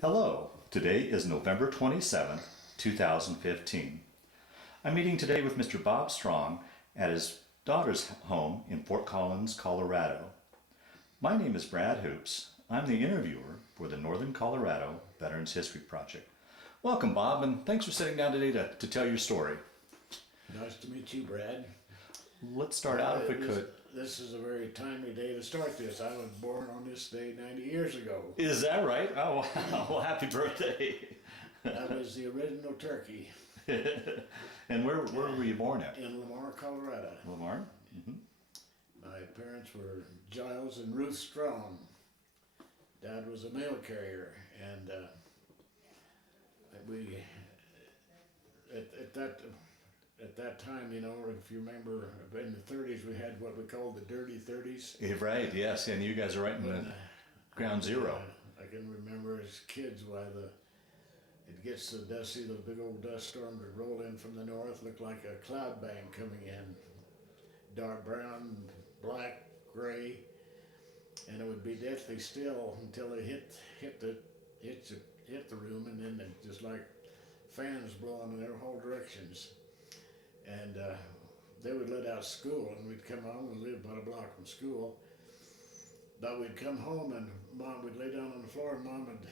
Hello, today is November 27th, 2015. I'm meeting today with Mr. Bob Strong at his daughter's home in Fort Collins, Colorado. My name is Brad Hoops. I'm the interviewer for the Northern Colorado Veterans History Project. Welcome, Bob, and thanks for sitting down today to tell your story. Nice to meet you, Brad. Let's start out if we could. This is a very timely day to start this. I was born on this day 90 years ago. Is that right? Oh, wow. Well, happy birthday. I was the original turkey. And where were you born at? In Lamar, Colorado. Lamar? Mm-hmm. My parents were Giles and Ruth Strong. Dad was a mail carrier, and we at that time, you know, if you remember, in the 30s, we had what we called the dirty 30s. Right, yes, and you guys are right in the ground zero. I can remember as kids why it gets so dusty, the big old dust storm would roll in from the north, look like a cloud bank coming in. Dark brown, black, gray, and it would be deathly still until it hit the room, and then it just like fans blowing in their whole directions. And they would let out school, and we'd come home. We lived about a block from school. But we'd come home, and Mom would lay down on the floor, and Mom would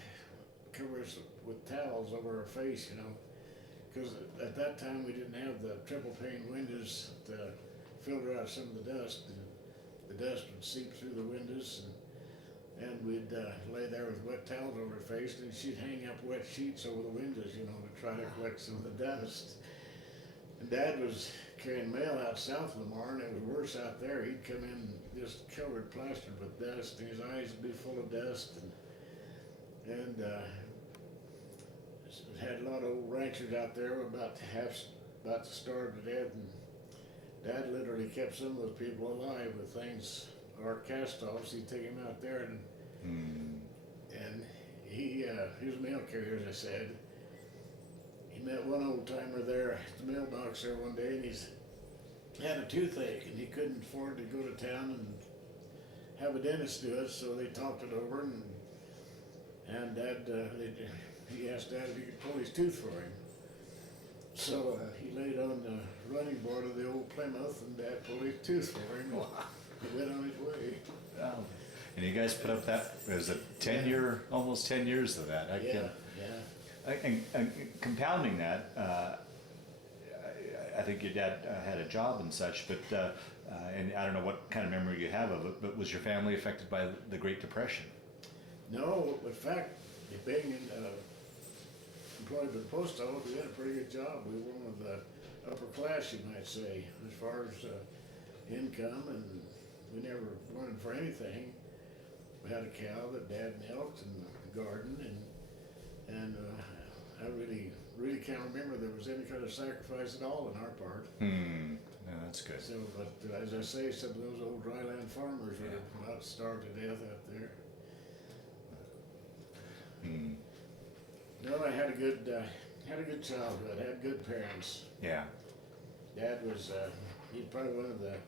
cover us with towels over our face, you know. Because at that time, we didn't have the triple pane windows to filter out some of the dust. And the dust would seep through the windows, and we'd lay there with wet towels over our face, and she'd hang up wet sheets over the windows, you know, to try to collect some of the dust. And Dad was carrying mail out south of Lamar, and it was worse out there. He'd come in just covered, plastered with dust, and his eyes would be full of dust. And had a lot of old ranchers out there about to starve to death. And Dad literally kept some of those people alive with things, or cast-offs. He'd take them out there, and he was a mail carrier, as I said. He met one old timer there at the mailbox there one day, and he had a toothache, and he couldn't afford to go to town and have a dentist do it, so they talked it over, and Dad, he asked Dad if he could pull his tooth for him. So he laid on the running board of the old Plymouth, and Dad pulled his tooth for him. He went on his way. Wow. And you guys put up that, it was a 10-year, almost 10 years of that. Yeah. And compounding that, I think your dad had a job and such, but and I don't know what kind of memory you have of it, but was your family affected by the Great Depression? No, in fact, being employed by the post office, we had a pretty good job. We were one of the upper class, you might say, as far as income, and we never wanted for anything. We had a cow that Dad milked and a garden, and I really can't remember there was any kind of sacrifice at all on our part. No, that's good. So, but as I say, some of those old dryland farmers were about starved to death out there. No, I had a good childhood. Had good parents. Yeah. Dad was he's probably one of the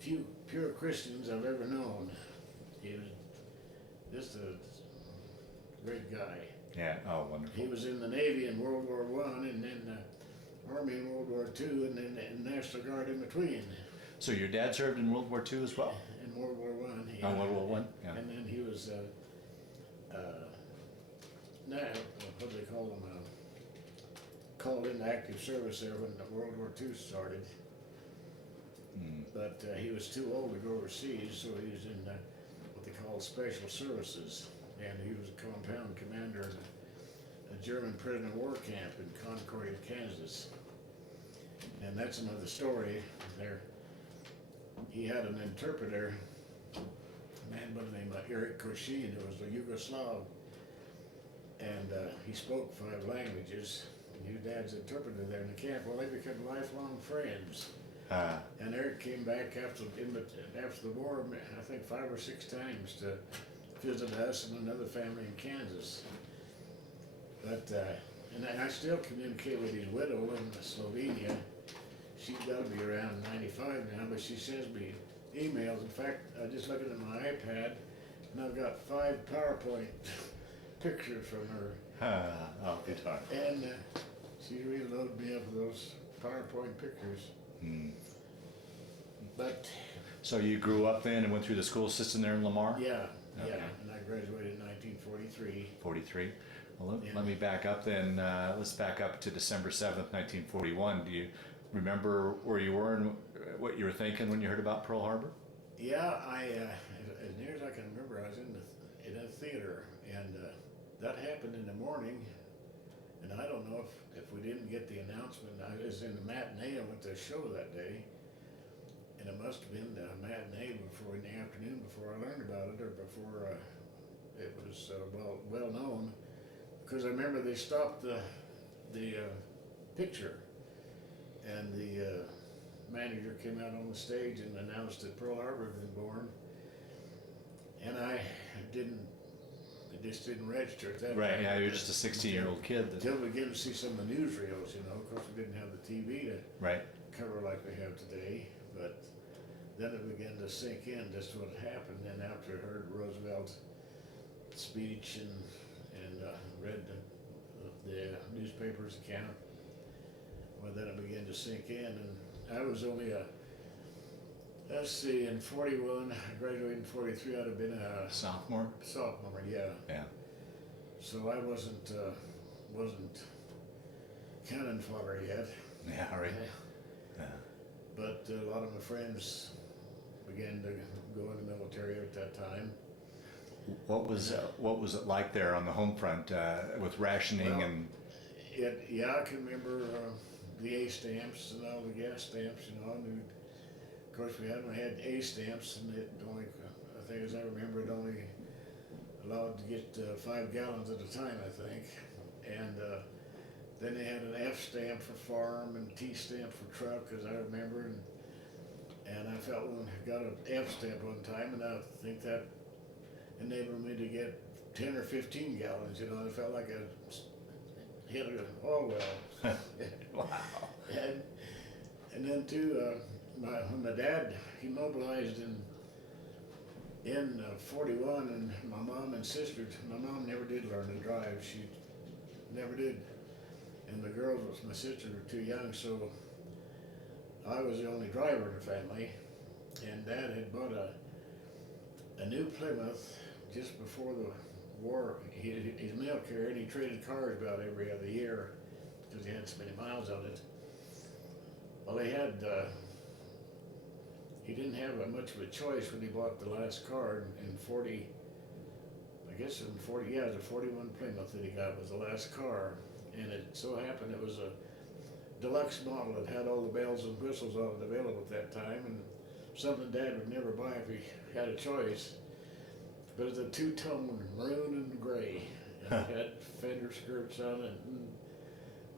few pure Christians I've ever known. He was just a great guy. Yeah. Oh, wonderful. He was in the Navy in World War I, and then the Army in World War II, and then the National Guard in between. So your dad served in World War II as well? In World War I. Oh, World War I? Yeah. And then he was, now, what do they call them? Called into active service there when the World War II started. But he was too old to go overseas, so he was in what they call special services. And he was a compound commander in a German prisoner of war camp in Concordia, Kansas. And that's another story there. He had an interpreter, a man by the name of Eric Koshin, who was a Yugoslav. And he spoke 5 languages. And his dad's interpreter there in the camp. Well, they became lifelong friends. And Eric came back after the war, I think 5 or 6 times to visit us and another family in Kansas. But and I still communicate with his widow in Slovenia. She's got to be around 95 now, but she sends me emails. In fact, I just looking at my iPad, and I've got 5 PowerPoint pictures from her. Oh, good time. And she really loaded me up with those PowerPoint pictures. Hmm. But So you grew up then and went through the school system there in Lamar? yeah, Okay. and I graduated in 1943. 43. Well, Yeah. let me back up then. Let's back up to December 7th, 1941. Do you remember where you were and what you were thinking when you heard about Pearl Harbor? Yeah, as near as I can remember, I was in a theater, and that happened in the morning. And I don't know if we didn't get the announcement. I was in the matinee. I went to a show that day, and it must have been the matinee before in the afternoon before I learned about it, or before it was well known. Because I remember they stopped the picture, and the manager came out on the stage and announced that Pearl Harbor had been born, and it just didn't register at that Right, time. yeah, you're just a 16-year-old kid. Until we began to see some of the newsreels, Of course, we didn't have the TV to Right. cover like we have today, but then it began to sink in just what happened. And after I heard Roosevelt's speech and read the newspaper's account, well, then it began to sink in. And I was only in 41, I graduated in 43, I'd have been a Sophomore? sophomore, yeah. Yeah. So I wasn't cannon fodder yet. Yeah, right. Yeah. But a lot of my friends began to go in the military at that time. What was it like there on the home front with rationing Well, and? I can remember the A stamps and all the gas stamps, and of course we had A stamps, and it only, I think as I remember, it only allowed to get 5 gallons at a time, I think. And then they had an F stamp for farm and T stamp for truck, as I remember, and I got an F stamp one time, and I think that enabled me to get 10 or 15 gallons. I felt like I hit an oil well. Wow. And then too, when my dad, he mobilized in 41, and my mom and sister, my mom never did learn to drive. She never did. And the girls, my sister, were too young, so I was the only driver in the family. And Dad had bought a new Plymouth just before the war. His mail carrier, and he traded cars about every other year because he had so many miles on it. Well, he didn't have much of a choice when he bought the last car in 40. I guess in 40, yeah, it was a 41 Plymouth that he got was the last car. And it so happened it was a deluxe model that had all the bells and whistles on it available at that time, and something Dad would never buy if he had a choice. But it's a two-tone maroon and gray, and it had fender skirts on it and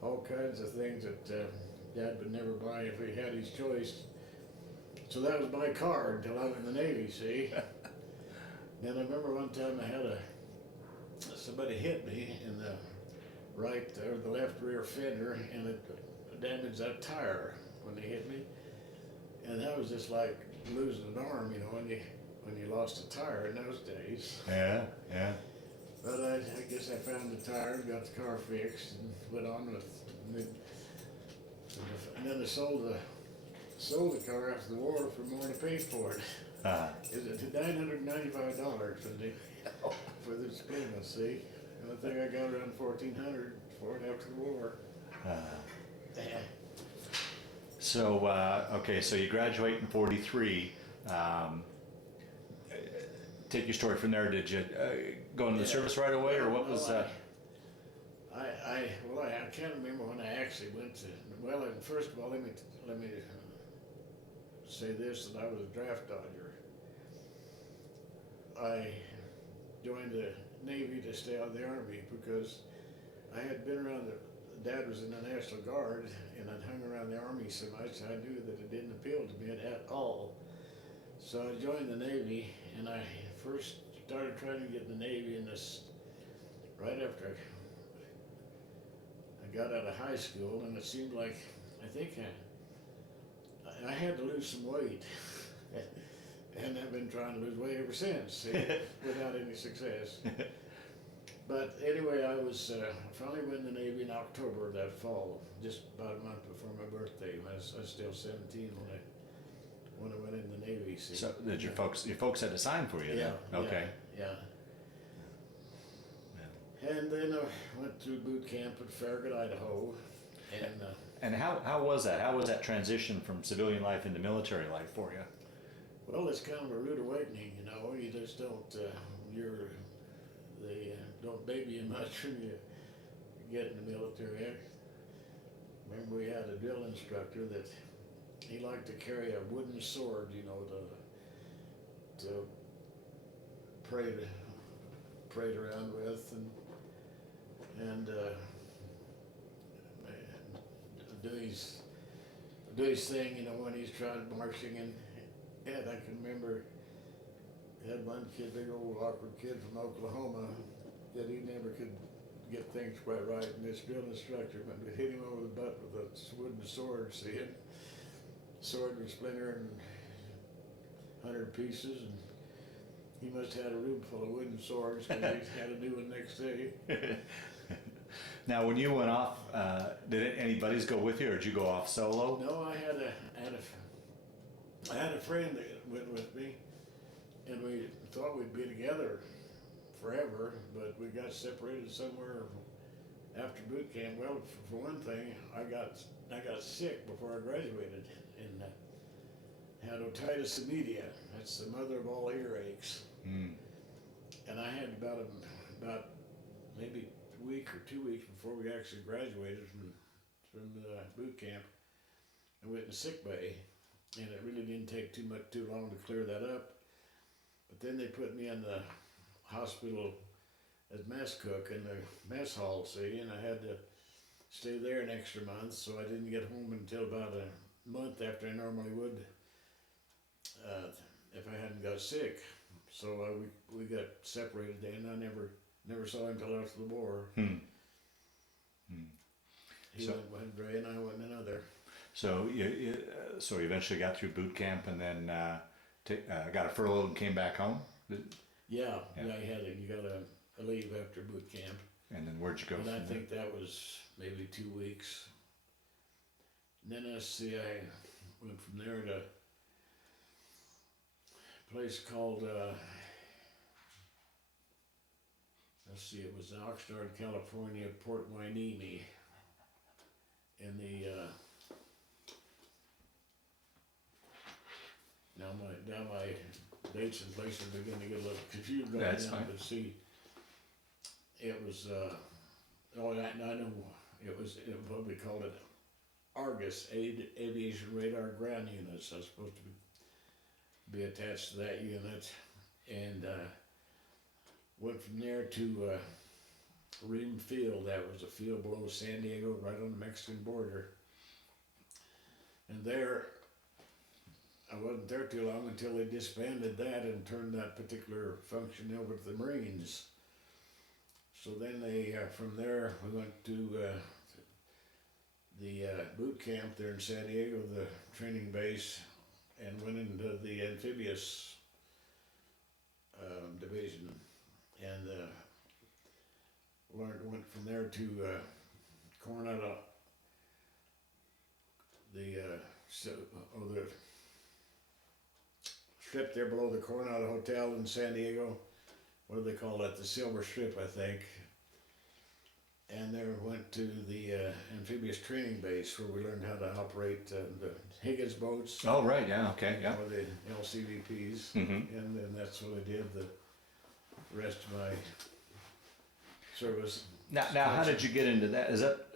all kinds of things that Dad would never buy if he had his choice. So that was my car until I was in the Navy, see? Then I remember one time somebody hit me in the right or the left rear fender, and it damaged that tire when they hit me. And that was just like losing an arm, when you lost a tire in those days. Yeah, yeah. But I guess I found the tire and got the car fixed and went on with it. And then I sold the car after the war for more than I paid for it. It's $995 for this Plymouth, see? And I think I got around $1,400 for it after the war. So you graduate in 43. Take your story from there. Did you go into the service right away, or what was that? I can't remember when I actually went to. Well, and first of all, let me say this: that I was a draft dodger. I joined the Navy to stay out of the Army because I had been around. Dad was in the National Guard, and I'd hung around the Army so much I knew that it didn't appeal to me at all. So I joined the Navy, and I first started trying to get in the Navy in this right after I got out of high school, and it seemed like I think I had to lose some weight, and I've been trying to lose weight ever since, see, without any success. But anyway, I was finally went in the Navy in October that fall, just about a month before my birthday. I was still 17 when I went in the Navy. See? So did your folks had to sign for you Yeah. then? Okay. Yeah. And then I went through boot camp at Farragut, Idaho, and. And how was that? How was that transition from civilian life into military life for you? Well, it's kind of a rude awakening, you know. You just don't, they don't baby you much when you get in the military. I remember we had a drill instructor that he liked to carry a wooden sword, you know, to parade around with and do his thing, you know, when he's trying marching and I can remember had one kid, big old awkward kid from Oklahoma, that he never could get things quite right, and this drill instructor went to hit him over the butt with a wooden sword, see it? Sword was splintered in 100 pieces, and he must have had a room full of wooden swords because he had a new one next day. Now, when you went off, did any buddies go with you, or did you go off solo? No, I had a friend that went with me, and we thought we'd be together forever, but we got separated somewhere after boot camp. Well, for one thing, I got sick before I graduated and had otitis media. That's the mother of all earaches. Mm. And I had about maybe a week or 2 weeks before we actually graduated from the boot camp. I went in sick bay, and it really didn't take too long to clear that up. But then they put me in the hospital as mess cook in the mess hall, see, and I had to stay there an extra month, so I didn't get home until about a month after I normally would if I hadn't got sick. So we got separated then. I never saw him till after the war. He went one way and I went another. So you eventually got through boot camp and then got a furlough and came back home? Yeah. You got to leave after boot camp. And then where'd you go? And I think that was maybe 2 weeks. And then I went from there to a place called, it was in Oxnard, California, Port Hueneme. In the, now my dates and places are beginning to get a little confused right That's now, fine. but see, it was, I know, it was what we called it, Argus, Aviation Radar Ground Units. I was supposed to be attached to that unit, and went from there to Ream Field. That was a field below San Diego, right on the Mexican border. And there, I wasn't there too long until they disbanded that and turned that particular function over to the Marines. So then from there, we went to the boot camp there in San Diego, the training base, and went into the amphibious division, and went from there to Coronado, the strip there below the Coronado Hotel in San Diego. What do they call that? The Silver Strip, I think. And there went to the amphibious training base where we learned how to operate the Higgins boats. Oh, right, yeah, okay, yeah. Or the LCVPs. Mm-hmm. And then that's what I did the rest of my service. Now, how did you get into that? Is that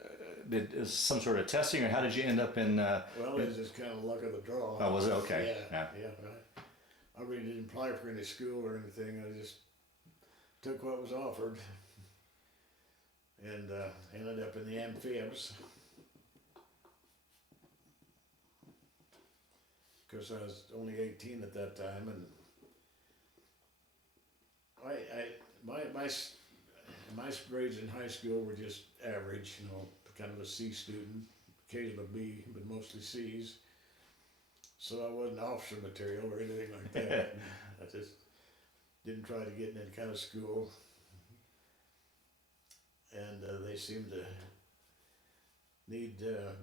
is some sort of testing, or how did you end up in? Well, it was just kind of luck of the draw. Oh, was it? Okay. Yeah. I really didn't apply for any school or anything. I just took what was offered, and ended up in the amphibs. Because I was only 18 at that time, and my grades in high school were just average, you know, kind of a C student, occasionally a B, but mostly C's. So I wasn't officer material or anything like that. I just didn't try to get in any kind of school. and they seem to need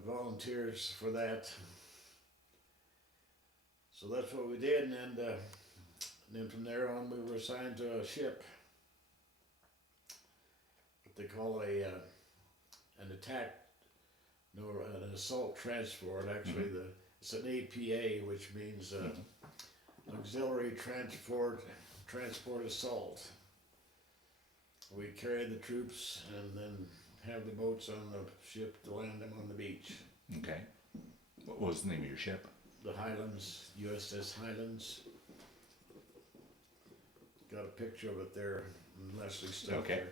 volunteers for that. So that's what we did, and then from there on we were assigned to a ship, what they call an attack, no, an assault transport. Actually, it's an APA, which means auxiliary transport assault. We carry the troops and then have the boats on the ship to land them on the beach. Okay. What was the name of your ship? The Highlands, USS Highlands. Got a picture of it there, and Leslie stuck Okay.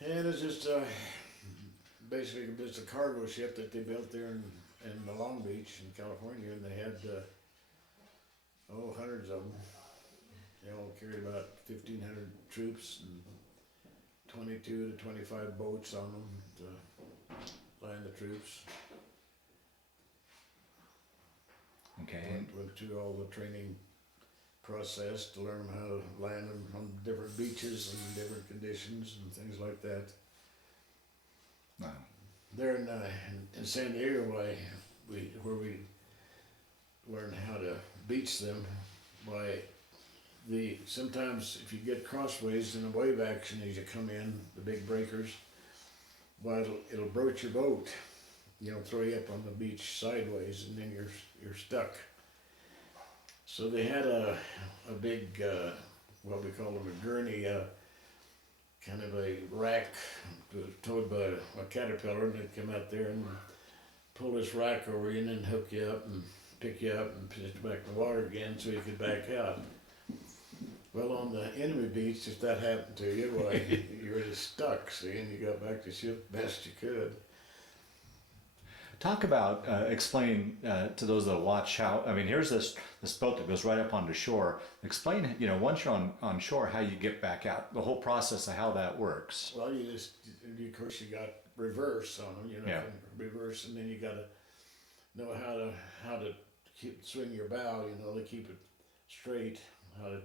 there. And it's just basically just a cargo ship that they built there in Long Beach in California, and they had hundreds of them. They all carried about 1,500 troops and 22 to 25 boats on them to land the troops. Okay. Went through all the training process to learn how to land them on different beaches and different conditions and things like that. Wow. There in San Diego, where we learned how to beach them by sometimes if you get crossways in a wave action as you come in, the big breakers, well, it'll broach your boat, throw you up on the beach sideways, and then you're stuck. So they had a big, what we call them a gurney, kind of a rack towed by a caterpillar, and they'd come out there and pull this rack over you and then hook you up and pick you up and put you back in the water again so you could back out. Well, on the enemy beach, if that happened to you, well, you were just stuck, see, and you got back to ship best you could. Talk about, explain to those that watch how, here's this boat that goes right up onto shore. Explain, once you're on shore, how you get back out, the whole process of how that works. Well, of course, you got reverse on them, Yeah. reverse, and then you got to know how to swing your bow, to keep it straight, how to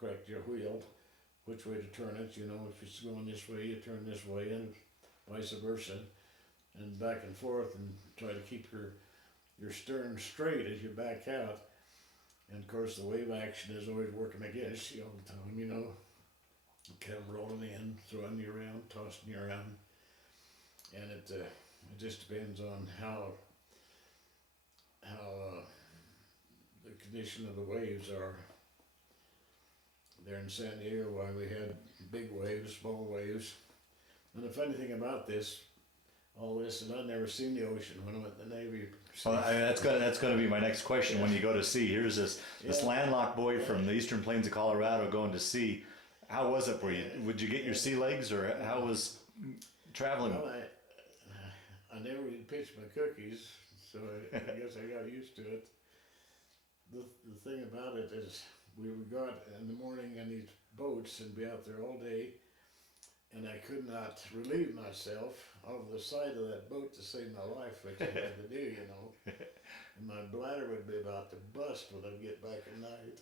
correct your wheel, which way to turn it, if it's going this way, you turn this way, and vice versa, and back and forth, and try to keep your stern straight as you back out. And of course, the wave action is always working against you all the time, kind of rolling in, throwing you around, tossing you around, and it just depends on how the condition of the waves are. There in San Diego, why we had big waves, small waves. And the funny thing about all this, is I'd never seen the ocean when I went in the Navy. Well, that's going to be my next question. When you go to sea, here's this landlocked boy from the eastern plains of Colorado going to sea. How was it for you? Would you get your sea legs, or how was traveling? Well, I never would pitch my cookies, so I guess I got used to it. The thing about it is, we would go out in the morning on these boats and be out there all day, and I could not relieve myself off the side of that boat to save my life, which I had to do, And my bladder would be about to bust when I'd get back at night.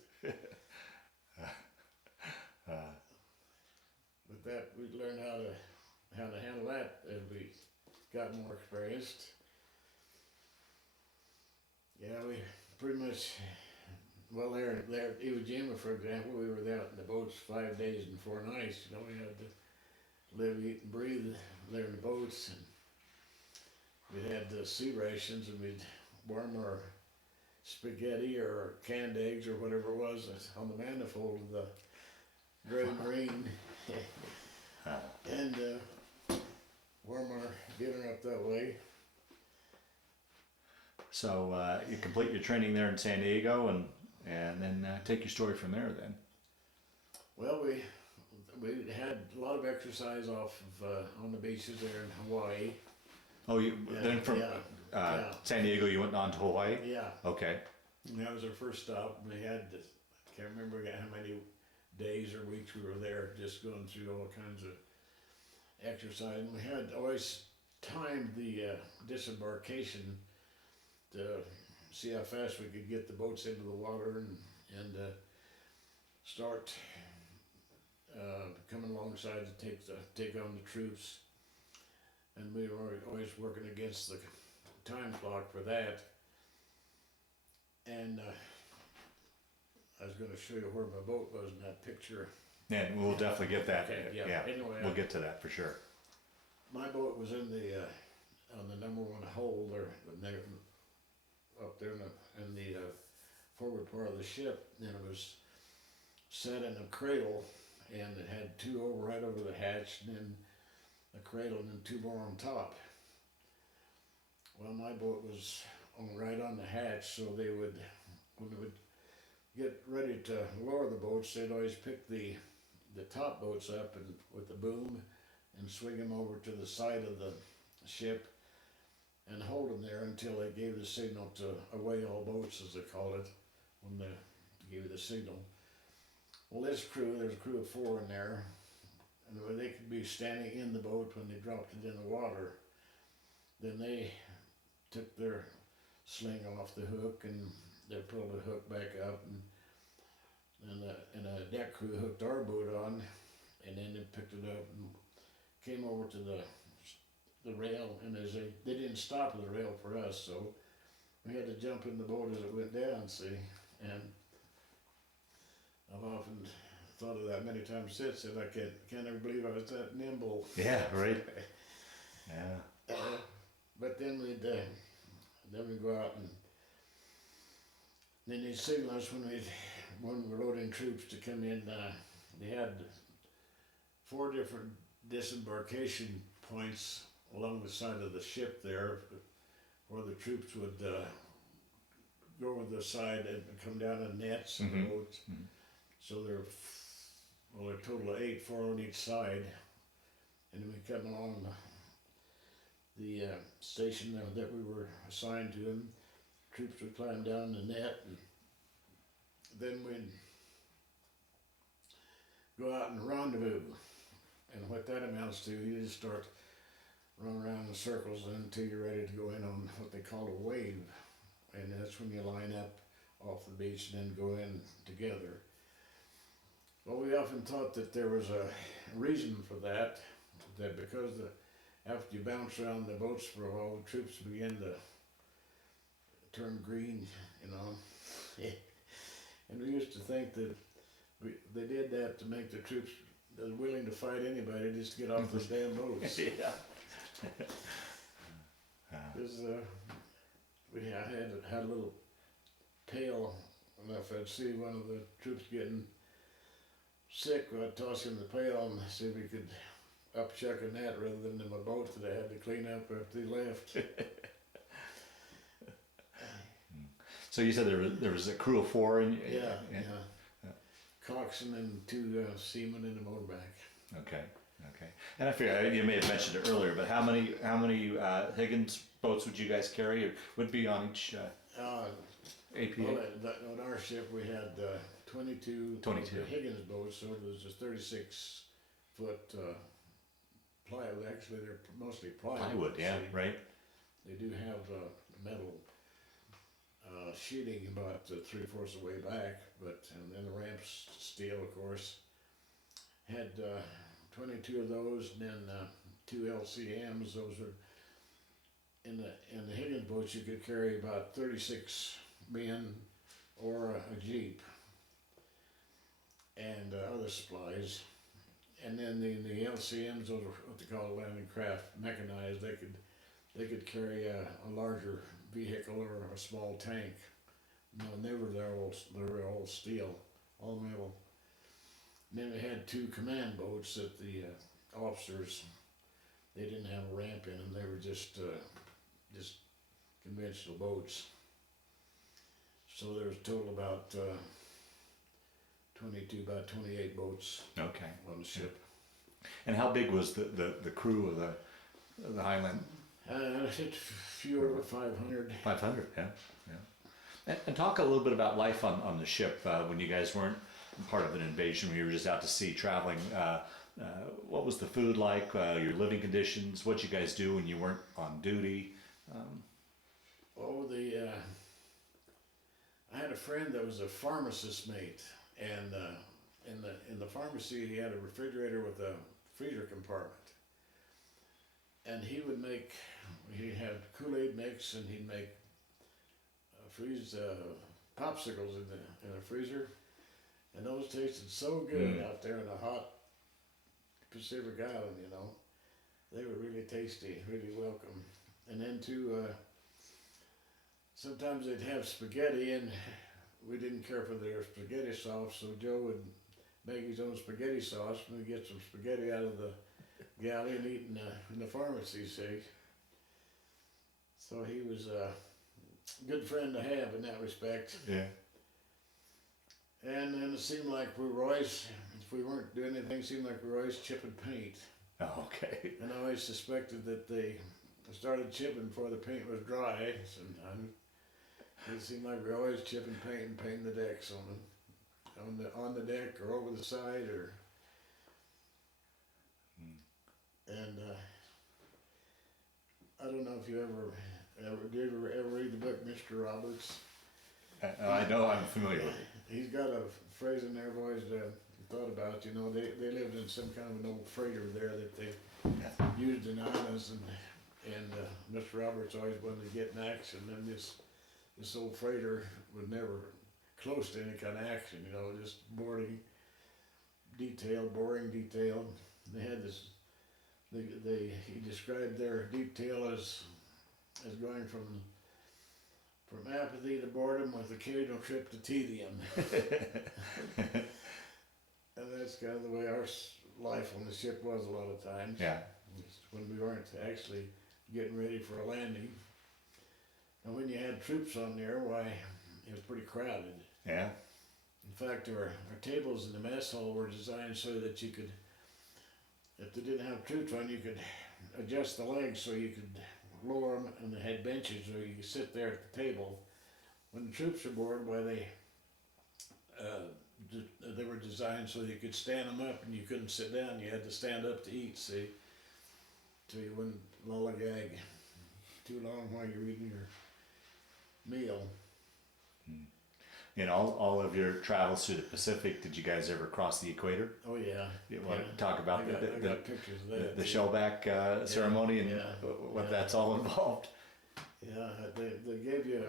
But that, we learned how to handle that as we got more experienced. Yeah, we pretty much. Well, there at Iwo Jima, for example, we were out in the boats 5 days and 4 nights. We had to live, eat, and breathe there in the boats, and we had sea rations, and we'd warm our spaghetti or canned eggs or whatever it was on the manifold of the Gray Marine, and warm our dinner up that way. So you complete your training there in San Diego, and then take your story from there. Then. Well, we had a lot of exercise off of on the beaches there in Hawaii. Oh, then from San Diego you went on to Hawaii? Yeah. Okay. And that was our first stop. We had, I can't remember how many days or weeks we were there, just going through all kinds of exercise. And we had always timed the disembarkation to see how fast we could get the boats into the water and start coming alongside to take on the troops, and we were always working against the time clock for that. And I was going to show you where my boat was in that picture. Yeah, we'll definitely get that. Okay, yeah. Anyway, we'll get to that for sure. My boat was in the on the number one hull there, up there in the forward part of the ship, and it was set in a cradle, and it had two right over the hatch, and then a cradle, and then two more on top. Well, my boat was right on the hatch, so they would, when they would get ready to lower the boats, they'd always pick the top boats up and with the boom and swing them over to the side of the ship and hold them there until they gave the signal to away all boats, as they call it, when they gave the signal. Well, this crew, there's a crew of 4 in there, and they could be standing in the boat when they dropped it in the water. Then they took their sling off the hook, and they pulled the hook back up, and a deck crew hooked our boat on, and then they picked it up and came over to the rail, and as they didn't stop at the rail for us, so we had to jump in the boat as it went down, see, and I've often thought of that many times since, and I can't ever believe I was that nimble. Yeah, right. Yeah. But then we'd go out, and then they'd signal us when we were loading troops to come in. They had 4 different disembarkation points along the side of the ship there, where the troops would go over the side and come down in nets and Mm-hmm. boats. Mm-hmm. So there were a total of 8, 4 on each side, and then we come along the station that we were assigned to, and troops would climb down the net, and then we'd go out and rendezvous. And what that amounts to, you just start running around in circles until you're ready to go in on what they call a wave, and that's when you line up off the beach and then go in together. Well, we often thought that there was a reason for that because after you bounce around the boats for a while, the troops begin to turn green, you know. And we used to think that they did that to make the troops willing to fight anybody just to get off those damn boats. Yeah. Because I had a little pail, and if I'd see one of the troops getting sick, I'd toss him the pail and see if he could upchuck a net rather than in my boat that I had to clean up after they left. So you said there was a crew of 4 in. Yeah. Coxswain and 2 seamen in the motorback. Okay. And I figure you may have mentioned it earlier, but how many Higgins boats would you guys carry? Or would be on each APA? Well, on our ship we had 22 Higgins boats, so it was just 36-foot plywood. Actually, they're mostly plywood. Yeah, see. right. They do have metal sheeting about 3/4 of the way back, and then the ramps steel, of course. Had 22 of those, and then 2 LCMs. Those were in the Higgins boats. You could carry about 36 men or a jeep and other supplies. And then the LCMs, those are what they call landing craft mechanized. They could carry a larger vehicle or a small tank. No, they're all steel, all metal. And then we had 2 command boats that the officers, they didn't have a ramp in them. They were just conventional boats. So there was a total about about 28 boats. Okay. On the ship. And how big was the crew of the Highland? It's few over 500. 500, yeah. And talk a little bit about life on the ship when you guys weren't part of an invasion, when you were just out to sea traveling. What was the food like, your living conditions? What'd you guys do when you weren't on duty? I had a friend that was a pharmacist mate, and in the pharmacy he had a refrigerator with a freezer compartment. And he had Kool-Aid mix, and he'd make freeze popsicles in the freezer, and those tasted so good out there in a hot Pacific Island, you know. They were really tasty, really welcome. And then too, sometimes they'd have spaghetti, and we didn't care for their spaghetti sauce, so Joe would make his own spaghetti sauce, and we'd get some spaghetti out of the galley and eat in the pharmacy, see. So he was a good friend to have in that respect. Yeah. And then it seemed like we were always, if we weren't doing anything, it seemed like we were always chipping paint. Oh, okay. And I always suspected that they started chipping before the paint was dry. Sometimes it seemed like we were always chipping paint and painting the decks on the deck or over the side or. And I don't know if you ever read the book Mr. Roberts. I know, I'm familiar with it. He's got a phrase in there I've always thought about. You know, they lived in some kind of an old freighter there that they used in islands, and Mr. Roberts always wanted to get in action, and this old freighter was never close to any kind of action. You know, just boring detail. They had this. He described their detail as going from apathy to boredom with occasional trip to tedium. And that's kind of the way our life on the ship was a lot of times. Yeah. When we weren't actually getting ready for a landing. And when you had troops on there, why, it was pretty crowded. Yeah. In fact, our tables in the mess hall were designed so that you could, if they didn't have troops on, you could adjust the legs so you could lower them, and they had benches so you could sit there at the table. When the troops were aboard, why they were designed so you could stand them up and you couldn't sit down. You had to stand up to eat, see, so you wouldn't lollygag too long while you're eating your meal. In all of your travels through the Pacific, did you guys ever cross the equator? Oh yeah. You want to talk about I got pictures of that. the shellback ceremony and what that's all involved? Yeah, they gave you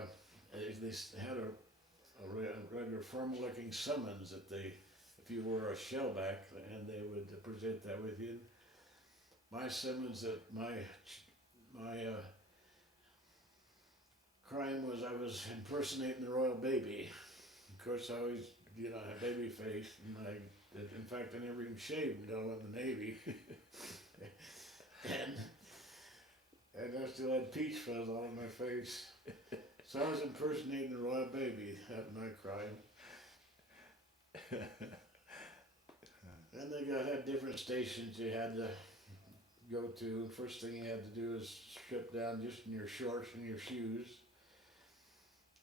they had a regular formal-looking summons that if you were a shellback, and they would present that with you. My summons, that my crime was I was impersonating the royal baby. Of course, I always, you know, I had baby face, and in fact, I never even shaved until I went in the Navy. and I still had peach fuzz all on my face. So I was impersonating the royal baby, that was my crime. And they had different stations you had to go to. First thing you had to do is strip down just in your shorts and your shoes.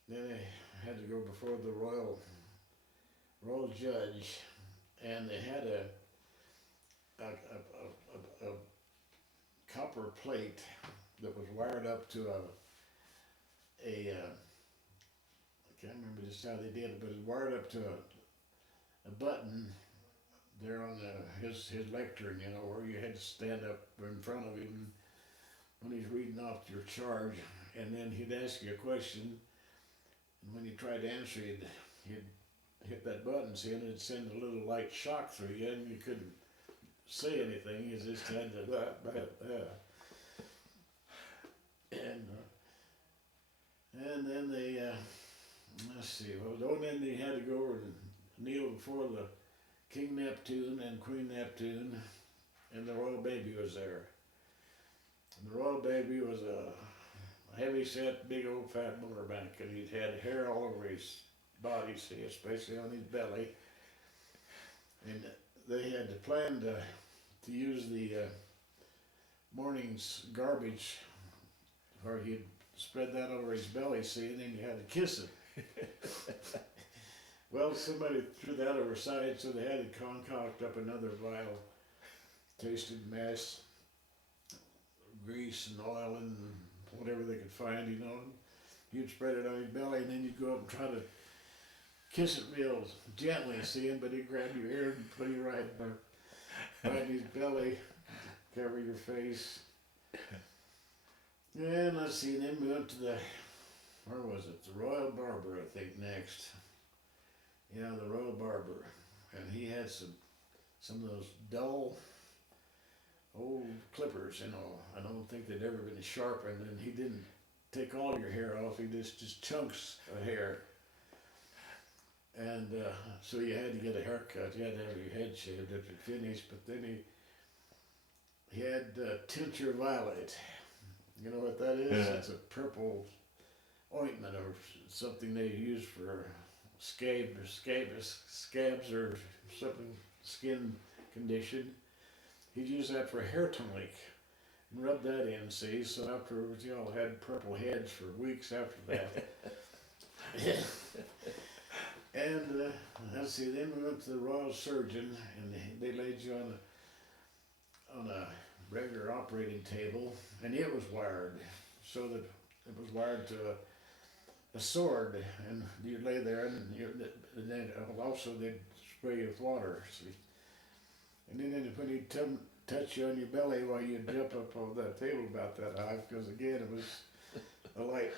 Then I had to go before the royal judge, and they had a copper plate that was wired up to I can't remember just how they did it, but it was wired up to a button there on his lectern, you know, where you had to stand up in front of him when he's reading off your charge, and then he'd ask you a question, and when you tried to answer, he'd hit that button, see, and it'd send a little light shock through you, and you couldn't say anything. You just had to and then they let's see. Well, then they had to go over and kneel before the King Neptune and Queen Neptune, and the royal baby was there. And the royal baby was a heavy-set, big old fat motorbike, and he had hair all over his body, see, especially on his belly. And they had to plan to use the morning's garbage, where he'd spread that over his belly, see, and then you had to kiss it. Well, somebody threw that overside, so they had to concoct up another vile tasted mess, grease and oil and whatever they could find, you know. You'd spread it on his belly, and then you'd go up and try to kiss it real gently, seeing, but he'd grab your ear and put you right behind his belly, cover your face. And let's see, then we went to where was it? The Royal Barber, I think, next. Yeah, the Royal Barber. And he had some of those dull old clippers, you know. I don't think they'd ever been sharpened, and he didn't take all your hair off, he just chunks of hair. And so you had to get a haircut, you had to have your head shaved after you finished, but then he had tincture violet. You know what that is? Yeah. It's a purple ointment or something they use for scabs or something, skin condition. He'd use that for hair tonic and rub that in, see, so afterwards you all had purple heads for weeks after that. And let's see, then we went to the Royal Surgeon and they laid you on a regular operating table, and it was wired so that it was wired to a sword, and you lay there, and then also they'd spray you with water. See? And then when he'd touch you on your belly while you'd jump up on that table about that high, because again it was a light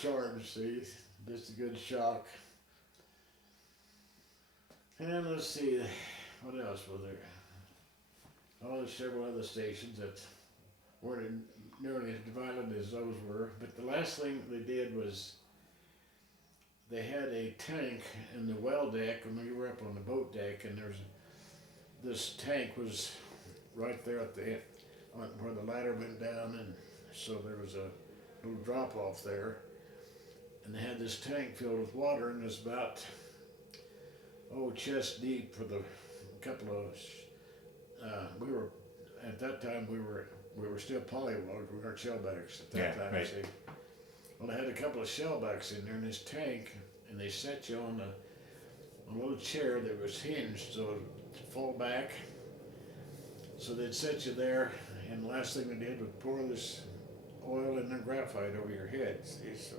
charge, see, just a good shock. And let's see, what else was there? Oh, there's several other stations that weren't nearly as violent as those were, but the last thing they did was they had a tank in the well deck when we were up on the boat deck, and this tank was right there at where the ladder went down, and so there was a little drop off there, and they had this tank filled with water, and it was about chest deep for the couple of we were at that time we were still polywogs, we weren't shellbacks at that time. Right. See? Well, I had a couple of shellbacks in there in this tank, and they set you on a little chair that was hinged so it'd fall back. So they'd set you there, and the last thing they did was pour this oil and then graphite over your head. See, so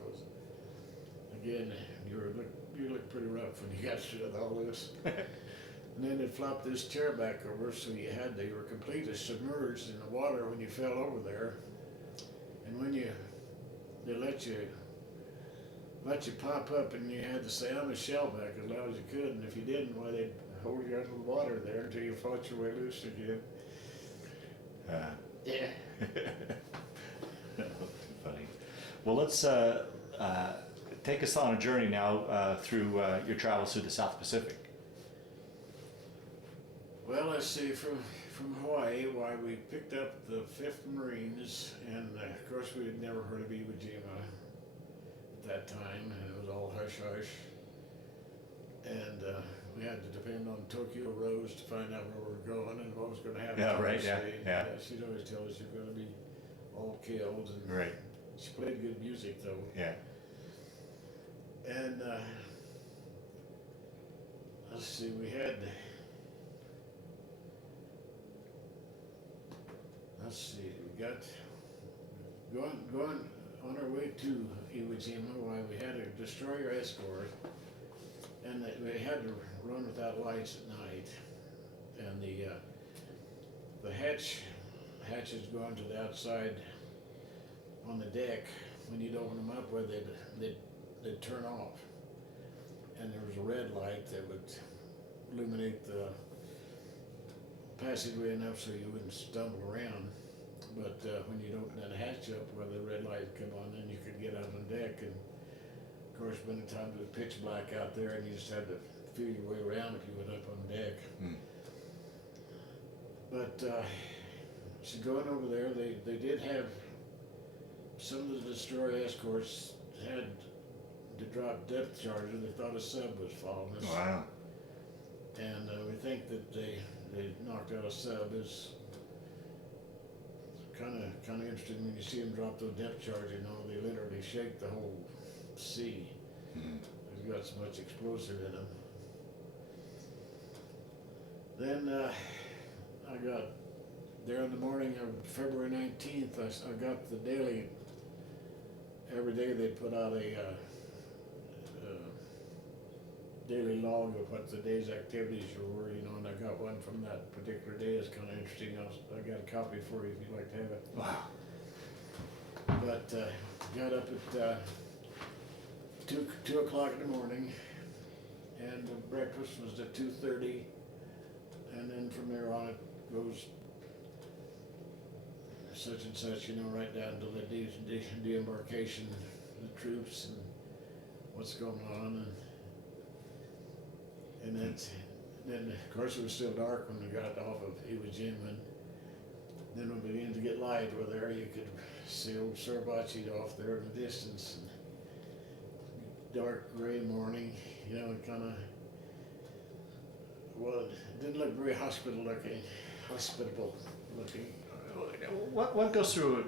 again, you look pretty rough when you got through with all this. And then they flopped this chair back over, so you were completely submerged in the water when you fell over there. And when they let you pop up, and you had to say, I'm a shellback as loud as you could, and if you didn't, why, they'd hold you under the water there until you fought your way loose again. Yeah. Funny. Well, let's take us on a journey now through your travels through the South Pacific. Well, let's see, from Hawaii, why we picked up the 5th Marines, and of course we had never heard of Iwo Jima at that time, and it was all hush-hush. And we had to depend on Tokyo Rose to find out where we were going and what was going to happen. Yeah, right, yeah. She'd always tell us you're going to be all killed. And Right. she played good music, though. Yeah. And let's see, we got going on our way to Iwo Jima, why we had a destroyer escort, and we had to run without lights at night, and the hatches going to the outside on the deck, when you'd open them up, where they'd turn off, and there was a red light that would illuminate the passageway enough so you wouldn't stumble around. But when you'd open that hatch up where the red light would come on, then you could get out on deck, and of course many times it was pitch black out there, and you just had to feel your way around if you went up on deck. But so going over there, they did have some of the destroyer escorts had to drop depth charges. They thought a sub was following us. Wow. And we think that they knocked out a sub. Is kind of interesting when you see them drop those depth charges. You know, they literally shake the whole sea. They've got so much explosive in them. Then I got there on the morning of February 19th. I got the daily. Every day they put out a daily log of what the day's activities were, you know, and I got one from that particular day. It's kind of interesting. I got a copy for you if you'd like to have it. Wow. But got up at 2 o'clock in the morning, and the breakfast was at 2:30, and then from there on it goes such and such, you know, right down to the deembarkation, the troops, and what's going on, and then of course it was still dark when we got off of Iwo Jima, and then we began to get light. Well, there you could see old Suribachi off there in the distance, and dark gray morning, you know, kind of, well, it didn't look very hospitable looking. What goes through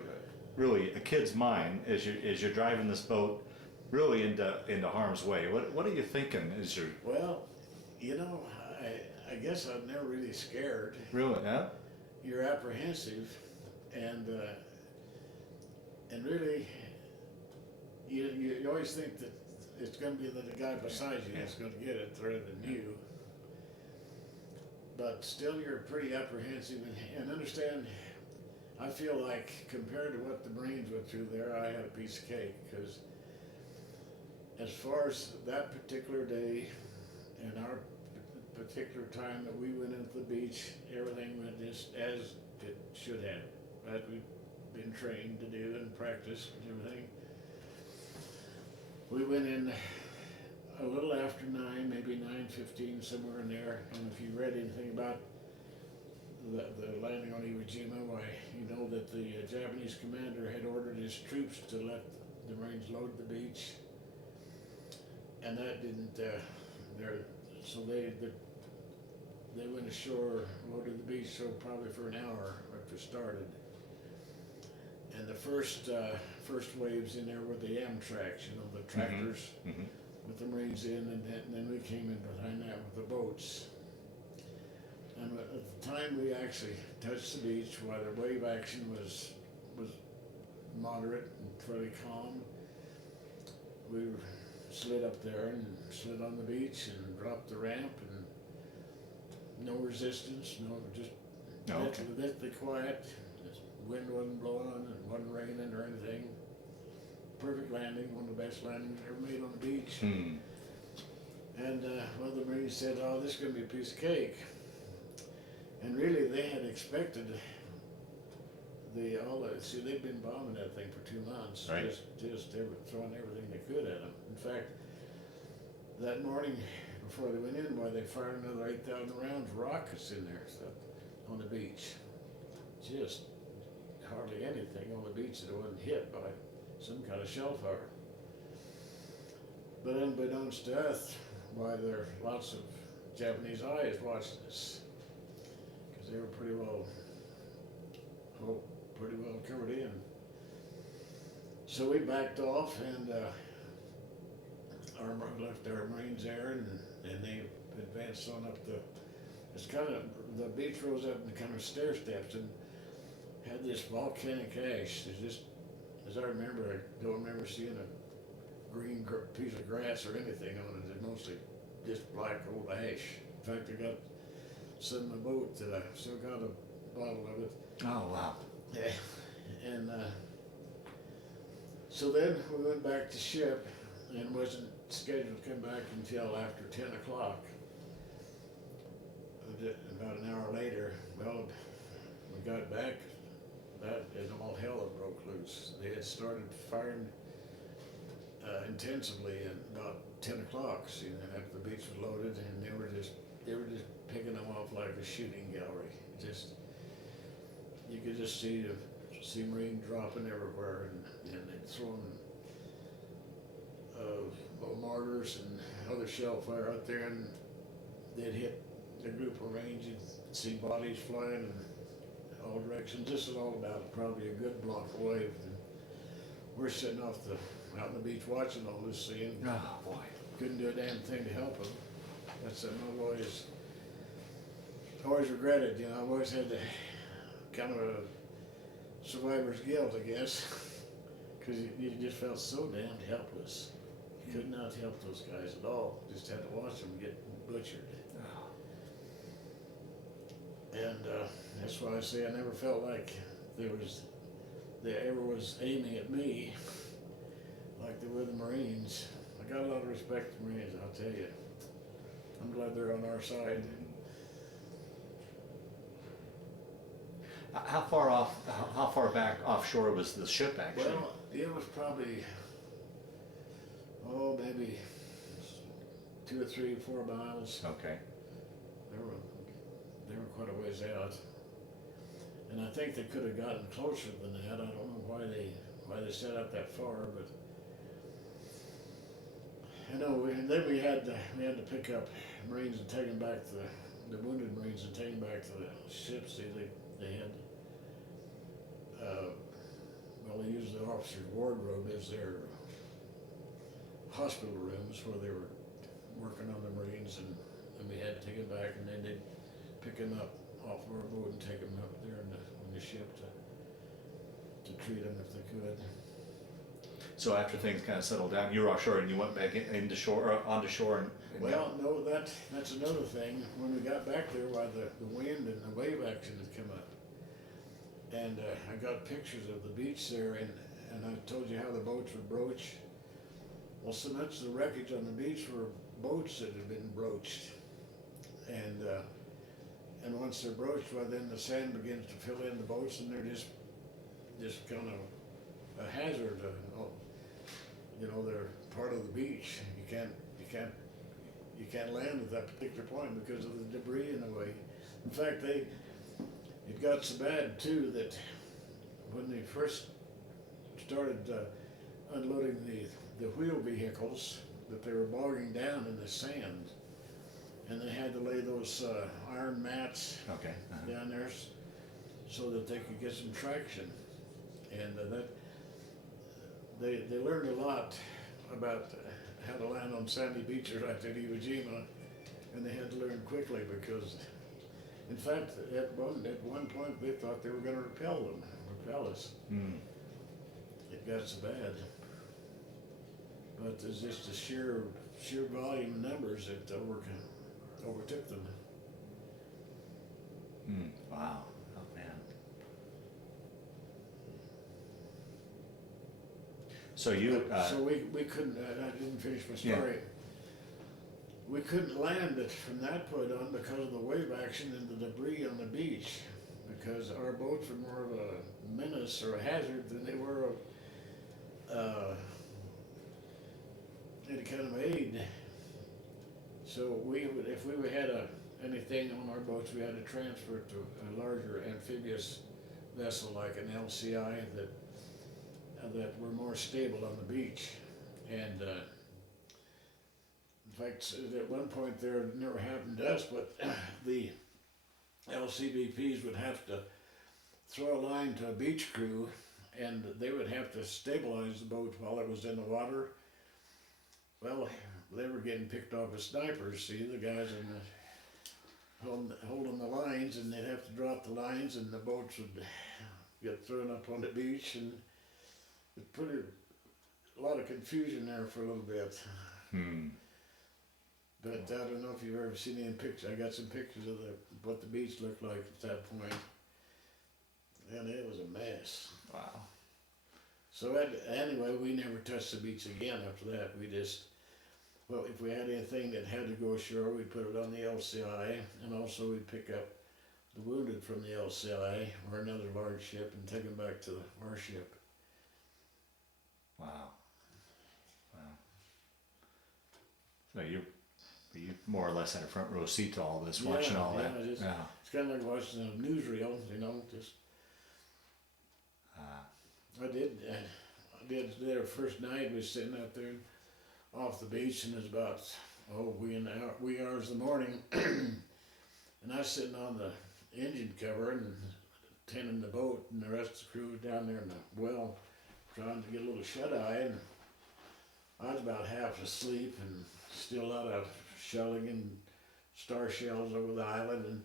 really a kid's mind as you're driving this boat really into harm's way? What are you thinking as you're Well, you know, I guess I'm never really scared. really, yeah? You're apprehensive, and really, you always think that it's going to be the guy beside you that's going to get it rather than you. But still, you're pretty apprehensive, and understand. I feel like compared to what the Marines went through there, I had a piece of cake, because as far as that particular day and our particular time that we went into the beach, everything went just as it should have, as we've been trained to do and practice and everything. We went in a little after 9, maybe 9:15, somewhere in there, and if you read anything about the landing on Iwo Jima, why, you know that the Japanese commander had ordered his troops to let the Marines load the beach, and that didn't, so they went ashore, loaded the beach, so probably for an hour after it started. And the first waves in there were the Amtraks, you know, the tractors with the Marines in, and then we came in behind that with the boats. And at the time we actually touched the beach, while the wave action was moderate and fairly calm, we slid up there and slid on the beach and dropped the ramp, and no resistance, just deathly quiet. The wind wasn't blowing and wasn't raining or anything. Perfect landing, one of the best landings ever made on the beach. And well, the Marines said, "Oh, this is going to be a piece of cake." And really, they had expected see, they'd been bombing that thing for 2 months, right. just throwing everything they could at them. In fact, that morning before they went in, why they fired another 8,000 rounds of rockets in there, stuff on the beach. Just hardly anything on the beach that wasn't hit by some kind of shell fire. But unbeknownst to us, why there are lots of Japanese eyes watching us, because they were pretty well covered in. So we backed off, and left our Marines there, and they advanced on up it's kind of, the beach rose up in kind of stair steps and had this volcanic ash. There's just, as I remember, I don't remember seeing a green piece of grass or anything on it. It's mostly just black old ash. In fact, I got some in my boat that I still got a bottle of it. Oh, wow. Yeah, and so then we went back to ship and wasn't scheduled to come back until after 10 o'clock. About an hour later, well, we got back, and all hell had broke loose. They had started firing intensively at about 10 o'clock, see, then after the beach was loaded, and they were just picking them off like a shooting gallery. You could just see Marine dropping everywhere, and they'd thrown little mortars and other shell fire out there, and they'd hit the group of Marines. You'd see bodies flying in all directions. This is all about probably a good block away. And we're sitting out on the beach watching all this scene. Oh, boy. Couldn't do a damn thing to help them. That's something I've always regretted. You know, I've always had kind of a survivor's guilt, I guess, because you just felt so damned helpless. Could not help those guys at all. Just had to watch them get butchered. And that's why I say I never felt like they ever was aiming at me like they were the Marines. I got a lot of respect for Marines, I'll tell you. I'm glad they're on our side. How far back offshore was the ship actually? Well, it was probably, maybe 2 or 3 or 4 miles. Okay. They were quite a ways out. And I think they could have gotten closer than that. I don't know why they set up that far, but I know. And then we had to pick up Marines and take them back to the wounded Marines and take them back to the ships. They had they used the officer's wardrobe as their hospital rooms where they were working on the Marines, and we had to take them back, and then they'd pick them up off our boat and take them up there on the ship to treat them if they could. So after things kind of settled down, you were offshore and you went back into shore, or onto shore, and Well, no, that's another thing. When we got back there, why the wind and the wave action had come up, and I got pictures of the beach there, and I told you how the boats were broached. Well, so much of the wreckage on the beach were boats that had been broached, and once they're broached, well, then the sand begins to fill in the boats, and they're just kind of a hazard. They're part of the beach. You can't land at that particular point because of the debris in the way. In fact, it got so bad too that when they first started unloading the wheel vehicles, that they were bogging down in the sand, and they had to lay those iron mats okay. down there so that they could get some traction, and they learned a lot about how to land on sandy beaches like at Iwo Jima, and they had to learn quickly because, in fact, at one point they thought they were going to repel us. It got so bad, but there's just a sheer volume of numbers that overtook them. Wow. Oh man. So you. So we couldn't. I didn't finish my story. Yeah. We couldn't land it from that point on because of the wave action and the debris on the beach, because our boats were more of a menace or a hazard than they were any kind of aid. So if we had anything on our boats, we had to transfer it to a larger amphibious vessel like an LCI that were more stable on the beach. And in fact, at one point there, it never happened to us, but the LCBPs would have to throw a line to a beach crew, and they would have to stabilize the boat while it was in the water. Well, they were getting picked off as snipers. See, the guys holding the lines, and they'd have to drop the lines, and the boats would get thrown up on the beach, and a lot of confusion there for a little bit. But I don't know if you've ever seen any pictures. I got some pictures of what the beach looked like at that point, and it was a mess. Wow. So anyway, we never touched the beach again after that. If we had anything that had to go ashore, we'd put it on the LCI, and also we'd pick up the wounded from the LCI or another large ship and take them back to our ship. Wow. So you more or less had a front row seat to all this, watching all that. It's kind of like watching a newsreel, just. I did there first night. We was sitting out there off the beach, and it was about wee hours in the morning, and I was sitting on the engine cover and tending the boat, and the rest of the crew was down there in the well trying to get a little shut eye, and I was about half asleep, and still a lot of shelling and star shells over the island, and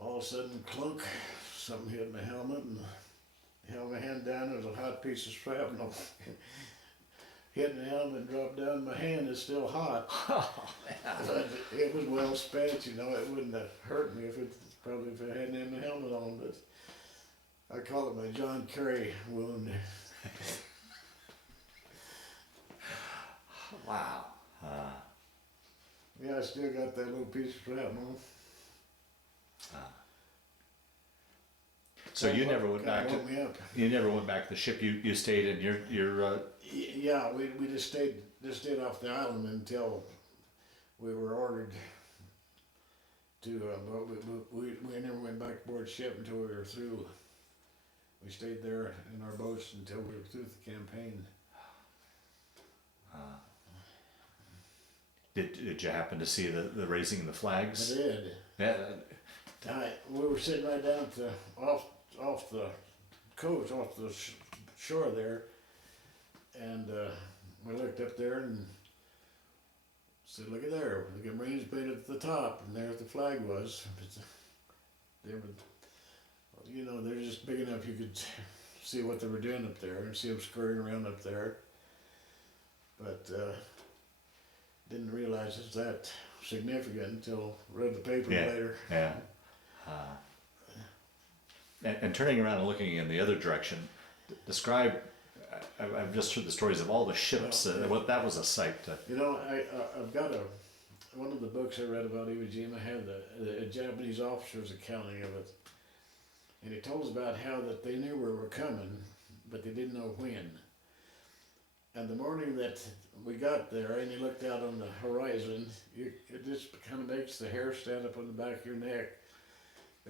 all of a sudden, clunk, something hit my helmet, and I held my hand down. There was a hot piece of shrapnel hit the helmet and dropped down. My hand is still hot. Oh, But it was well spent, you know. It wouldn't have hurt me if I hadn't had the helmet on. But I call it my John Kerry wound. wow. Yeah, I still got that little piece of shrapnel. So you never went back to Woke me up. the ship. You stayed in your Yeah, we just stayed off the island until we were ordered to. But we never went back aboard ship until we were through. We stayed there in our boats until we were through the campaign. Did you happen to see the raising of the flags? I did. Yeah. We were sitting right down off the coast, off the shore there, and we looked up there and said, "Look at there, the Marines painted at the top, and there the flag was." They were, you know, they're just big enough you could see what they were doing up there and see them scurrying around up there, but didn't realize it's that significant until read the paper later. Yeah. And turning around and looking in the other direction, describe. I've just heard the stories of all the ships. What that was a sight. You know, I've got one of the books I read about Iwo Jima had a Japanese officer's accounting of it, and he told us about how that they knew we were coming, but they didn't know when. And the morning that we got there, and you looked out on the horizon, it just kind of makes the hair stand up on the back of your neck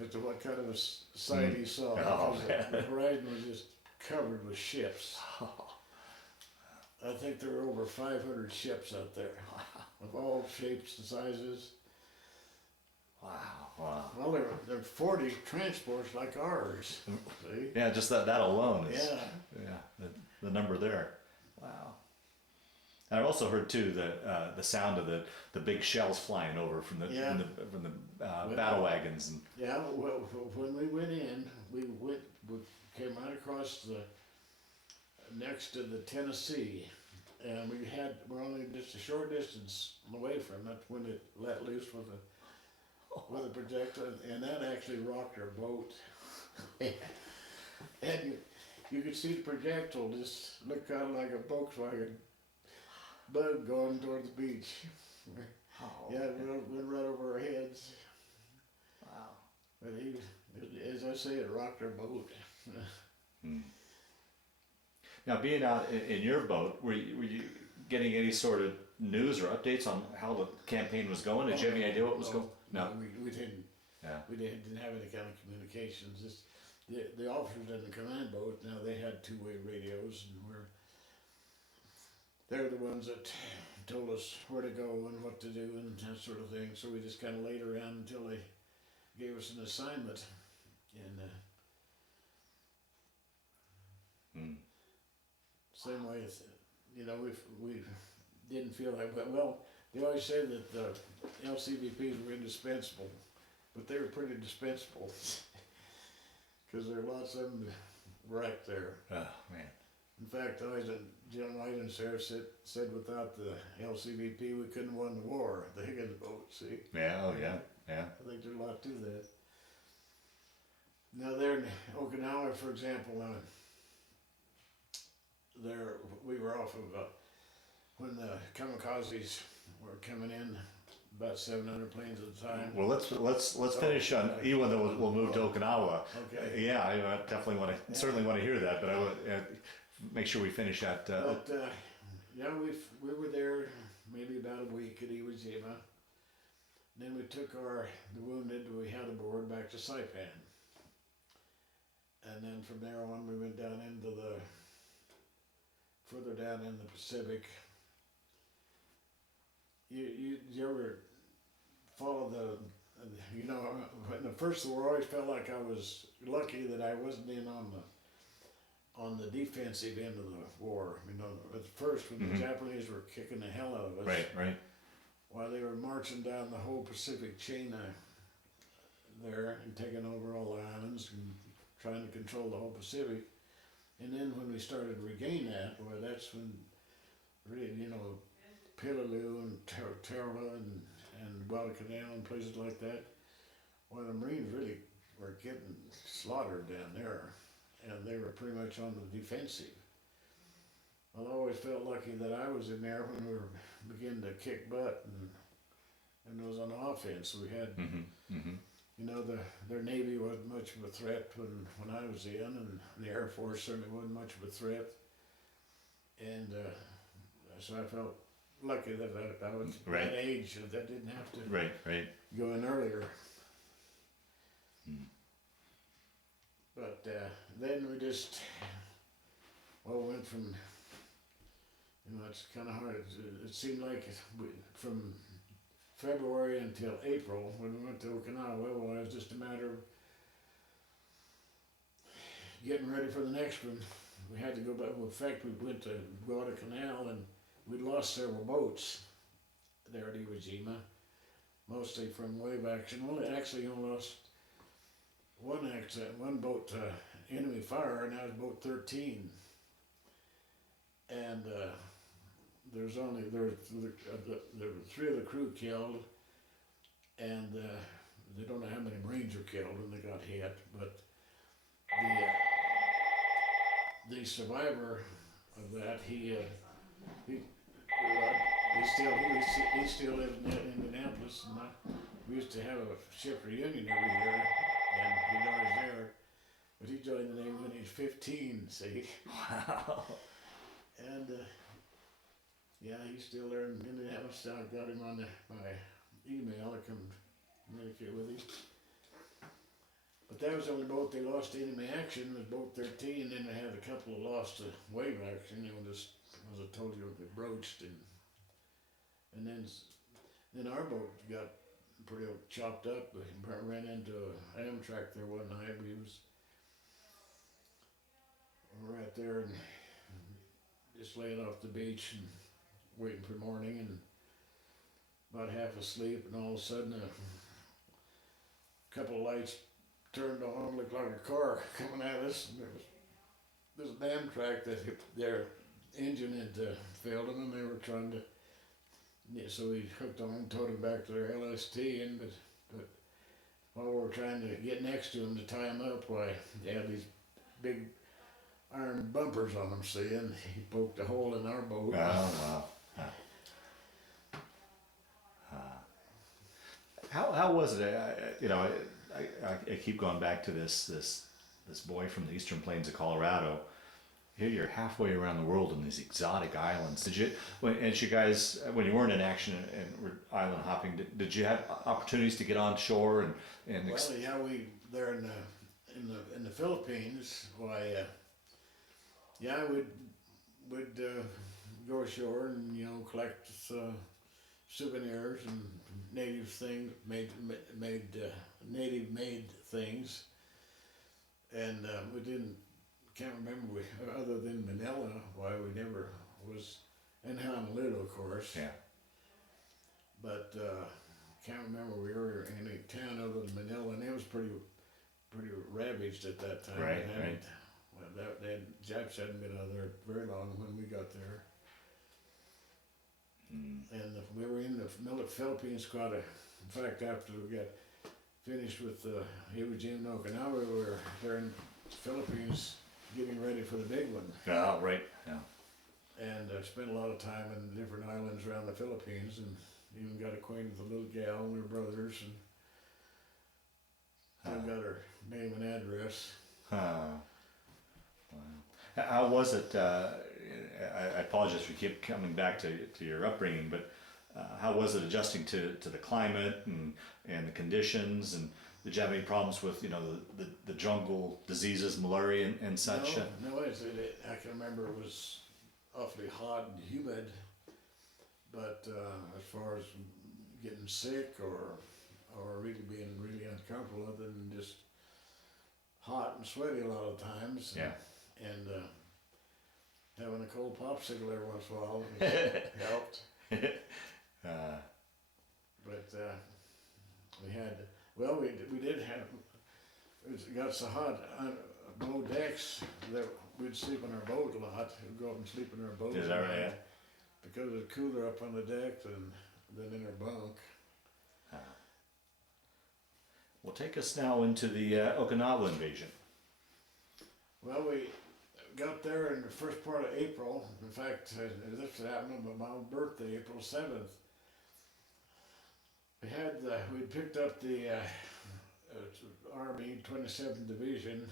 as to what kind of a sight he saw. Oh, Because the horizon was just covered with ships. I think there were over 500 ships out there, of all shapes and sizes. Wow. Well, there were 40 transports like ours. See? Yeah, just that alone is. Yeah. The number there. Wow. And I've also heard too the sound of the big shells flying over from the battle wagons and. Yeah. Well, when we went in, we came right across next to the Tennessee, and we're only just a short distance away from it when it let loose with a projectile, and that actually rocked our boat. And you could see the projectile just look kind of like a Volkswagen bug going toward the beach. Yeah, it went right over our heads. Wow. But as I say, it rocked our boat. Now, being out in your boat, were you getting any sort of news or updates on how the campaign was going? Did you have any idea what was going? No, we didn't. Yeah. We didn't have any kind of communications. The officers in the command boat, now they had two-way radios, and they're the ones that told us where to go and what to do and that sort of thing. So we just kind of laid around until they gave us an assignment. And same way, you know, we didn't feel like, well, they always say that the LCVPs were indispensable, but they were pretty dispensable because there are lots of them wrecked there. Oh man. In fact, General Eisenhower said without the LCVP we couldn't have won the war. The Higgins boat, see? Yeah. Oh yeah. Yeah. I think there's a lot to that. Now there in Okinawa, for example, there we were off of when the kamikazes were coming in, about 700 planes at a time. Well, let's finish on Iwo, and then we'll move to Okinawa. Okay. Yeah, I definitely certainly want to hear that, but I would make sure we finish that. Yeah, we were there maybe about a week at Iwo Jima. Then we took the wounded we had aboard back to Saipan, and then from there on we went down further down in the Pacific. You ever follow you know, in the First World War, I always felt like I was lucky that I wasn't in on the defensive end of the war. You know, at first when the Japanese were kicking the hell out of us. Right. While they were marching down the whole Pacific chain there and taking over all the islands and trying to control the whole Pacific. And then when we started to regain that, well, that's when really, Pillaloo and Tarla and Guadalcanal and places like that. Well, the Marines really were getting slaughtered down there, and they were pretty much on the defensive. Well, I always felt lucky that I was in there when we were beginning to kick butt and was on offense. We had, their Navy wasn't much of a threat when I was in, and the Air Force certainly wasn't much of a threat. And so I felt lucky that I was Right. that age that didn't have to Right. go in earlier. Mm. But then we just, went from, it's kind of hard. It seemed like from February until April, when we went to Okinawa, well, it was just a matter of getting ready for the next one. We had to go back. In fact, we went to Guadalcanal and we'd lost several boats there at Iwo Jima, mostly from wave action. Actually only lost one boat to enemy fire, and that was boat 13. And there were 3 of the crew killed, and they don't know how many Marines were killed when they got hit, but the survivor of that, he still lives in Indianapolis, and we used to have a ship reunion every year, and he's always there, but he joined the Navy when he was 15, see? Wow. And he's still there in Indianapolis. I got him on my email. I come communicate with him. But that was the only boat they lost to enemy action, was boat 13. Then they had a couple of lost to wave action. Just as I told you, they broached, and then our boat got pretty chopped up. We ran into an Amtrak there one night. We was right there and just laying off the beach and waiting for morning, and about half asleep, and all of a sudden a couple of lights turned on, looked like a car coming at us, and there was this damn track that their engine had failed them, and they were trying to, so we hooked on, towed them back to their LST, but while we were trying to get next to them to tie them up, why, they had these big iron bumpers on them, see, and he poked a hole in our boat. Oh, wow. How was it? I keep going back to this boy from the eastern plains of Colorado. Here you're halfway around the world in these exotic islands. Did you, when you weren't in action and were island hopping, did you have opportunities to get on shore and we there in the Philippines, we'd go ashore and collect souvenirs and native things, native made things, and can't remember other than Manila why we never was, and Honolulu of course. Yeah. But can't remember we were in any town other than Manila, and it was pretty ravaged at that time. Right. Well, the Japs hadn't been out there very long when we got there. And we were in the Philippines quite in fact, after we got finished with Iwo Jima and Okinawa, we were there in the Philippines getting ready for the big one. Oh, right. Yeah. And spent a lot of time in different islands around the Philippines, and even got acquainted with the little gal and her brothers, and still got her name and address. Wow. How was it? I apologize for keep coming back to your upbringing, but how was it adjusting to the climate and the conditions? And did you have any problems with the jungle diseases, malaria and such? No, I can remember it was awfully hot and humid, but as far as getting sick or really being really uncomfortable, other than just hot and sweaty a lot of times. Yeah. And having a cold popsicle every once in a while helped. But we did have, it got so hot below decks that we'd sleep in our boat a lot. We'd go up and sleep in our boat. Is that right? because it's cooler up on the deck than in our bunk. Well, take us now into the Okinawa invasion. Well, we got there in the first part of April. In fact, this happened on my own birthday, April 7th. We picked up the Army 27th Division.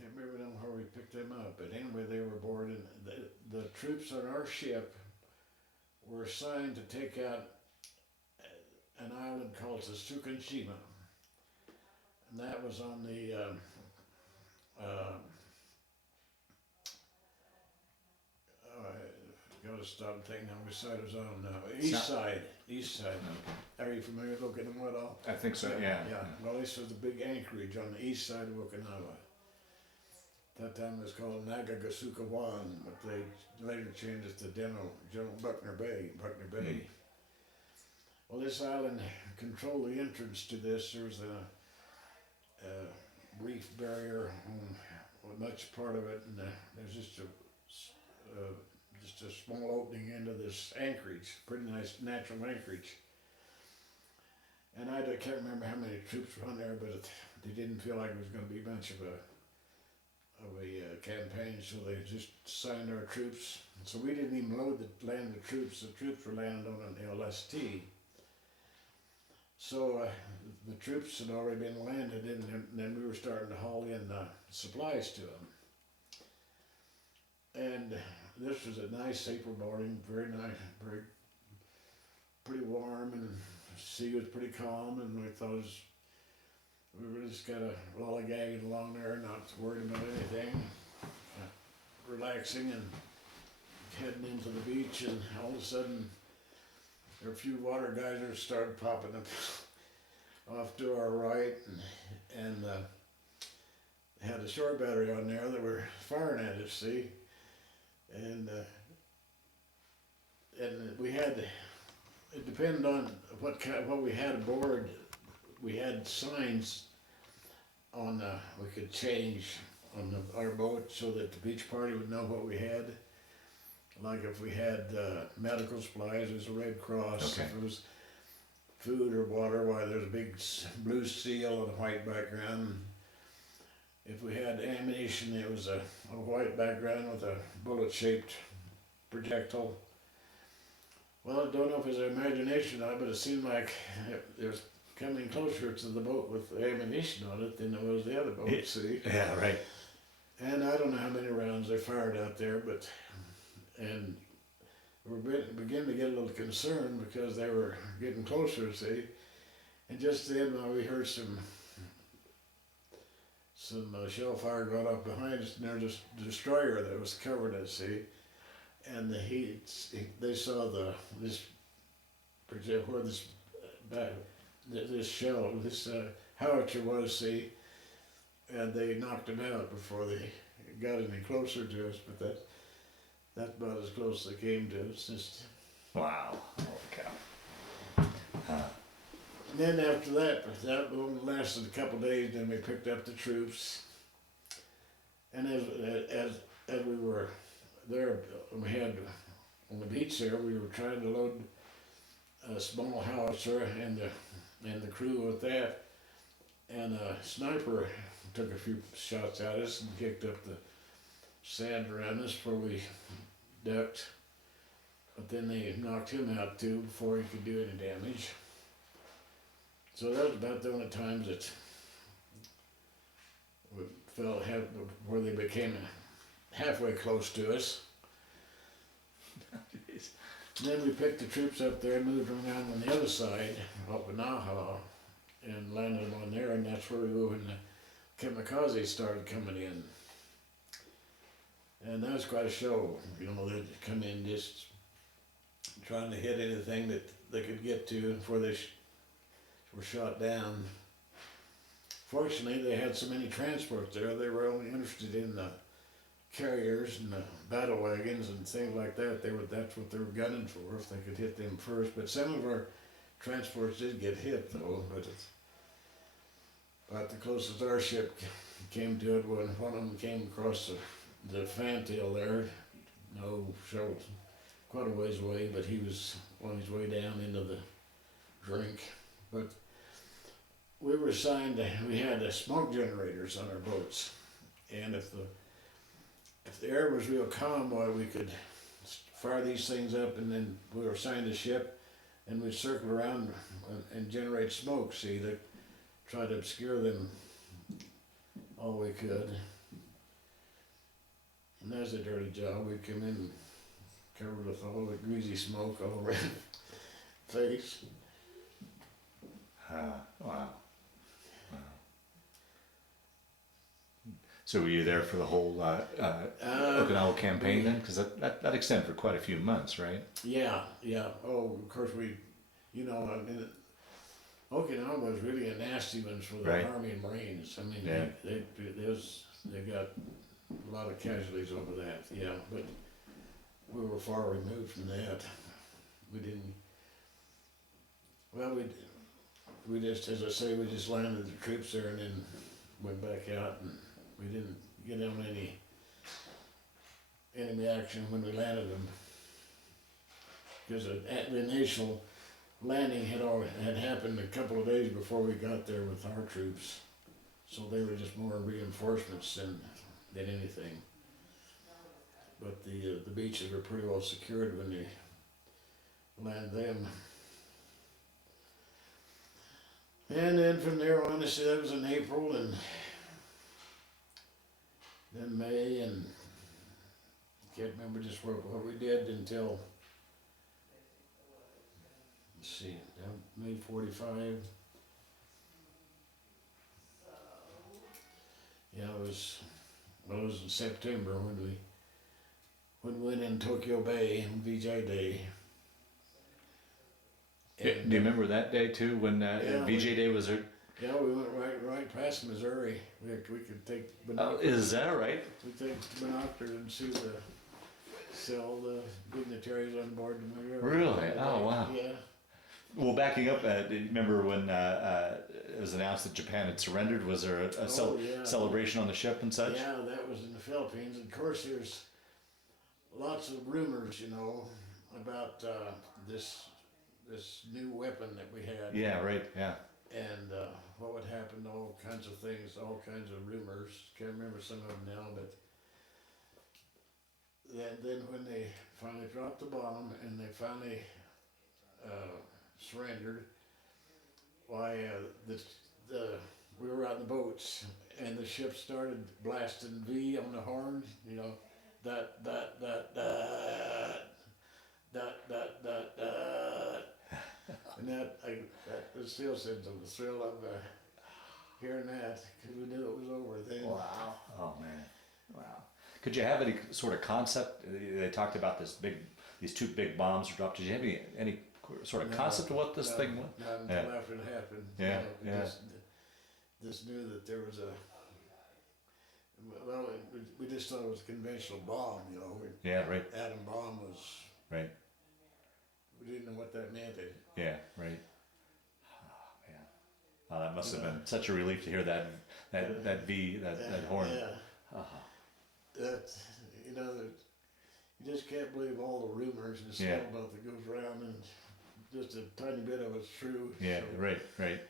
Can't remember now where we picked them up, but anyway, they were aboard, and the troops on our ship were assigned to take out an island called Tsukushima, and that was on the gotta stop thinking how which side it was on now. East side. Are you familiar with Okinawa at all? I think so, yeah. Well, this was the big anchorage on the east side of Okinawa. That time it was called Nagagasukawan, but they later changed it to General Buckner Bay. Well, this island controlled the entrance to this. There was a reef barrier on much part of it, and there's just a small opening into this anchorage, pretty nice natural anchorage. And I can't remember how many troops were on there, but they didn't feel like it was going to be much of a campaign, so they just signed our troops. So we didn't even land the troops. The troops were landed on an LST. So the troops had already been landed, and then we were starting to haul in supplies to them. And this was a nice April morning, very nice, pretty warm, and the sea was pretty calm, and we thought we were just kind of lollygagging along there, not worried about anything, relaxing and heading into the beach, and all of a sudden there were a few water geysers started popping up off to our right, and had a shore battery on there that were firing at us, see, and we had, it depended on what we had aboard. We had signs on we could change on our boat so that the beach party would know what we had. Like if we had medical supplies, there's a Red Cross. Okay. If it was food or water, why there's a big blue seal on a white background. If we had ammunition, it was a white background with a bullet-shaped projectile. Well, I don't know if it was imagination or not, but it seemed like it was coming closer to the boat with ammunition on it than it was the other boat, see? Yeah, right. And I don't know how many rounds they fired out there, and we were beginning to get a little concerned because they were getting closer, see? And just then we heard some shell fire going off behind us, and there was a destroyer that was covered at sea. And they saw this howitzer was, see, and they knocked him out before they got any closer to us. But that's about as close as they came to us. Just. Wow. Holy cow. And then after that only lasted a couple of days. Then we picked up the troops, and as we were there, we had on the beach there. We were trying to load a small howitzer and the crew with that, and a sniper took a few shots at us and kicked up the sand around us before we ducked. But then they knocked him out too before he could do any damage. So that was about the only times that we felt where they became halfway close to us. Then we picked the troops up there and moved them around on the other side, up in Naha, and landed them on there, and that's where we were when the kamikaze started coming in. And that was quite a show, they'd come in just trying to hit anything that they could get to before they were shot down. Fortunately, they had so many transports there, they were only interested in the carriers and the battle wagons and things like that. That's what they were gunning for, if they could hit them first. But some of our transports did get hit though, but about the closest our ship came to it when one of them came across the fantail there, quite a ways away, but he was on his way down into the drink. But we were assigned we had smoke generators on our boats, and if the air was real calm, boy, we could fire these things up, and then we were assigned a ship, and we'd circle around and generate smoke. See, to try to obscure them all we could. And that was a dirty job. We'd come in covered with all the greasy smoke all around the face. Wow. Wow. So were you there for the whole Okinawa campaign then? Because that extended for quite a few months, right? Yeah. Oh, of course I mean, Okinawa was really a nasty one for the Right. Army and Marines. I mean, Yeah. they got a lot of casualties over that. Yeah, but we were far removed from that. We didn't. Well, we just, as I say, we just landed the troops there and then went back out, and we didn't get on any enemy action when we landed them, because the initial landing had happened a couple of days before we got there with our troops, so they were just more reinforcements than anything. But the beaches were pretty well secured when you land them. And then from there on, that was in April, and then May, and I can't remember just what we did until, let's see, May 45. Yeah, it was in September when we went in Tokyo Bay on VJ Day. Do you remember that day too, when VJ Day was there? Yeah, we went right past Missouri. We could take binoculars. Is that right? We take binoculars and see all the dignitaries on board the Missouri. Really? Oh, wow. Yeah. Well, backing up, do you remember when it was announced that Japan had surrendered? Was there a celebration on the ship and such? Yeah, that was in the Philippines. Of course, there's lots of rumors, about this new weapon that we had. Yeah, right, yeah. And what would happen, all kinds of things, all kinds of rumors. Can't remember some of them now, but then when they finally dropped the bomb and they finally surrendered, why we were out in the boats and the ship started blasting V on the horn, that. And that still sends them the thrill of hearing that, because we knew it was over then. Wow. Oh man. Wow. Could you have any sort of concept? They talked about these two big bombs were dropped. Did you have any sort of concept of what this thing was? Not until after it happened. Yeah. We Yeah. just knew that there was we just thought it was a conventional bomb, Yeah. Right. Atom bomb was. Right. We didn't know what that meant. Yeah. Right. Oh man. Oh, that must have been such a relief to hear that horn. Yeah. That you just can't believe all the rumors and stuff about that goes around, and just a tiny bit of it's true. Yeah, so. right.